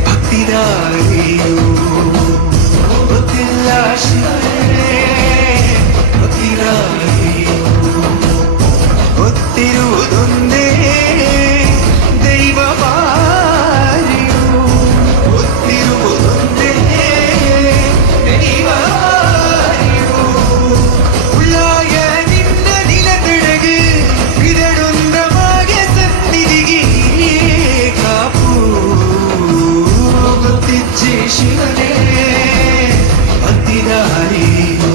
ಭಕ್ತಿದಾರಿಯು ಗೊತ್ತಿಲ್ಲ ಶಿವನೇ ಭಕ್ತಿದಾರಿಯು ಗೊತ್ತಿರುವುದೊಂದೇ ದೈವ ಬಾರಿಯು ಗೊತ್ತಿರುವುದೊಂದೇ ದೈವ ಬಾರಿಯು ಉಳ್ಳಾಯ ನಿನ್ನ ನಿಲದೆಡೆಗೆ ಇದಡೊಂದ ಮಾಗೆ ಸನ್ನಿಧಿಗೆ ಕಾಪು ಗೊತ್ತಿಚ್ಚಿ ಶಿವನೇ ಭಕ್ತಿದಾರಿಯು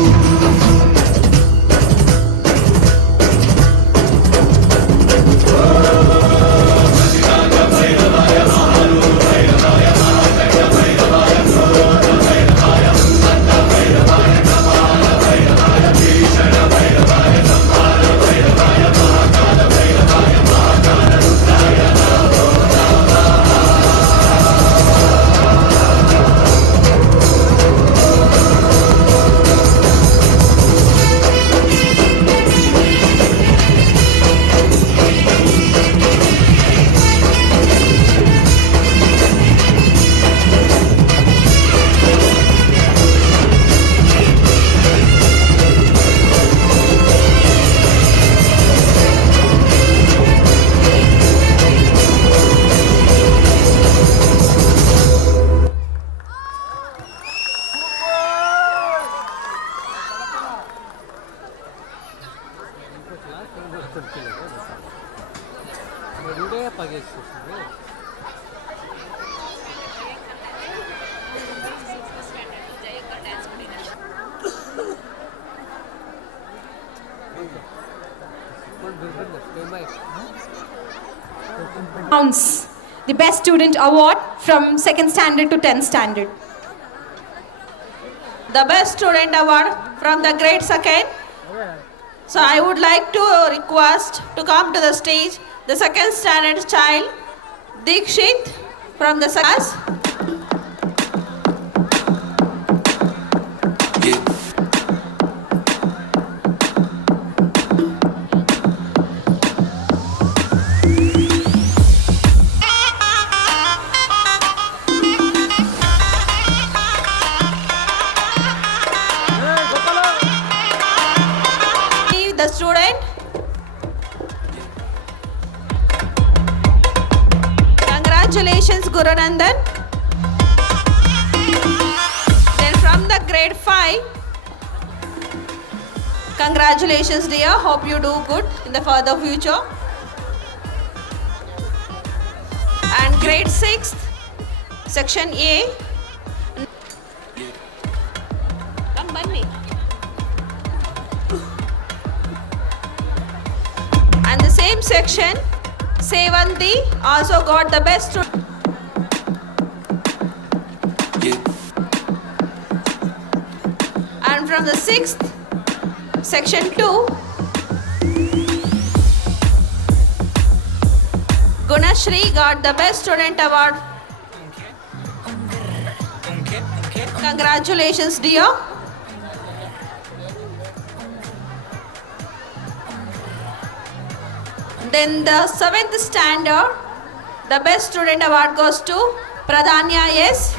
Announce the Best Student Award from 2nd standard to 10th standard. The Best Student Award from the grade 2nd. So I would like to request to come to the stage the 2nd standard child Dikshit from the class. The student. Congratulations, Gurunandan. Then from the grade 5, congratulations, dear. Hope you do good in the further future. And grade 6th, section A. Come by me. And the same section, Sevanti also got the best student. And from the 6th, section 2, Gunash Shri got the Best Student Award. Congratulations, dear. Then the 7th standard, the Best Student Award goes to Pradanya S.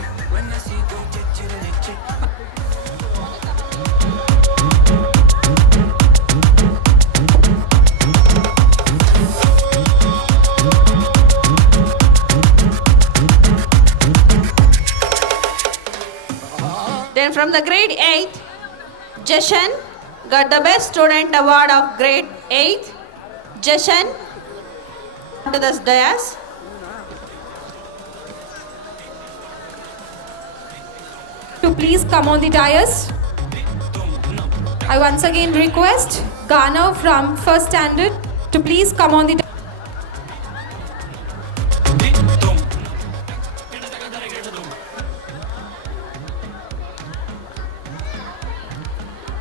Then from the grade 8, Jashan got the Best Student Award of grade 8. Jashan, to this dais. To please come on the dais. I once again request Ghana from first standard to please come on the dais.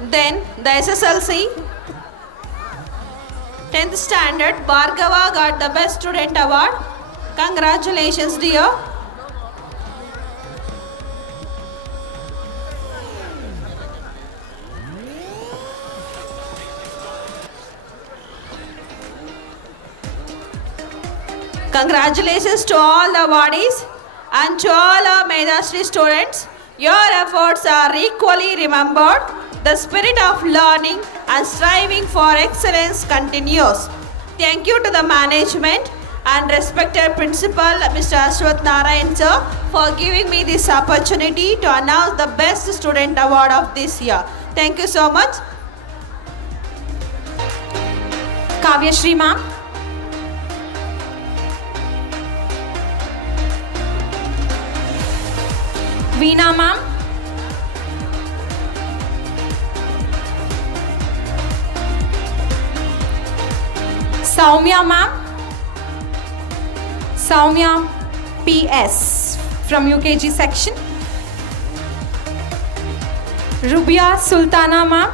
Then the SSLC 10th standard, Bhargava got the Best Student Award. Congratulations, dear. Congratulations to all the awardees and to all our Medashri students. Your efforts are equally remembered. The spirit of learning and striving for excellence continues. Thank you to the management and respected principal, Mr. Ashwath Narayan sir, for giving me this opportunity to announce the Best Student Award of this year. Thank you so much. Kavya Shri ma'am. Veena ma'am. Soumya ma'am. Soumya PS from UKG section. Rubia Sultana ma'am.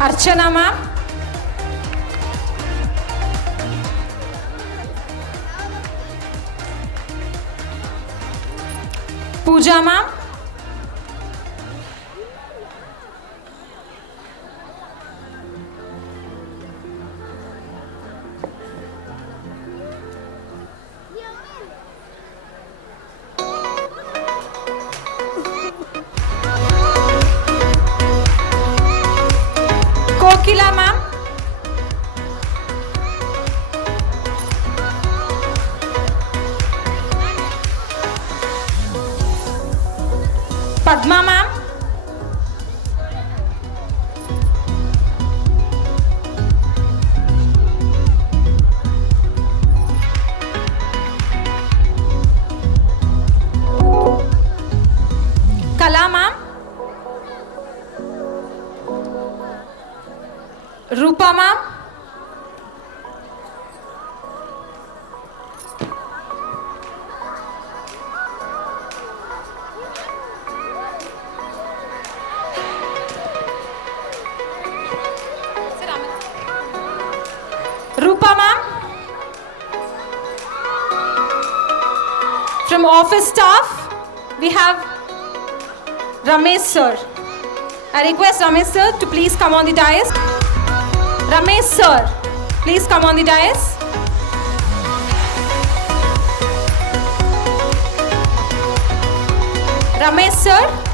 Archana ma'am. Pooja ma'am. Kokila ma'am. Padma ma'am. Kala ma'am. Rupa ma'am. Rupa ma'am. From office staff, we have Ramesh sir. I request Ramesh sir to please come on the dais. Ramesh sir, please come on the dais. Ramesh sir.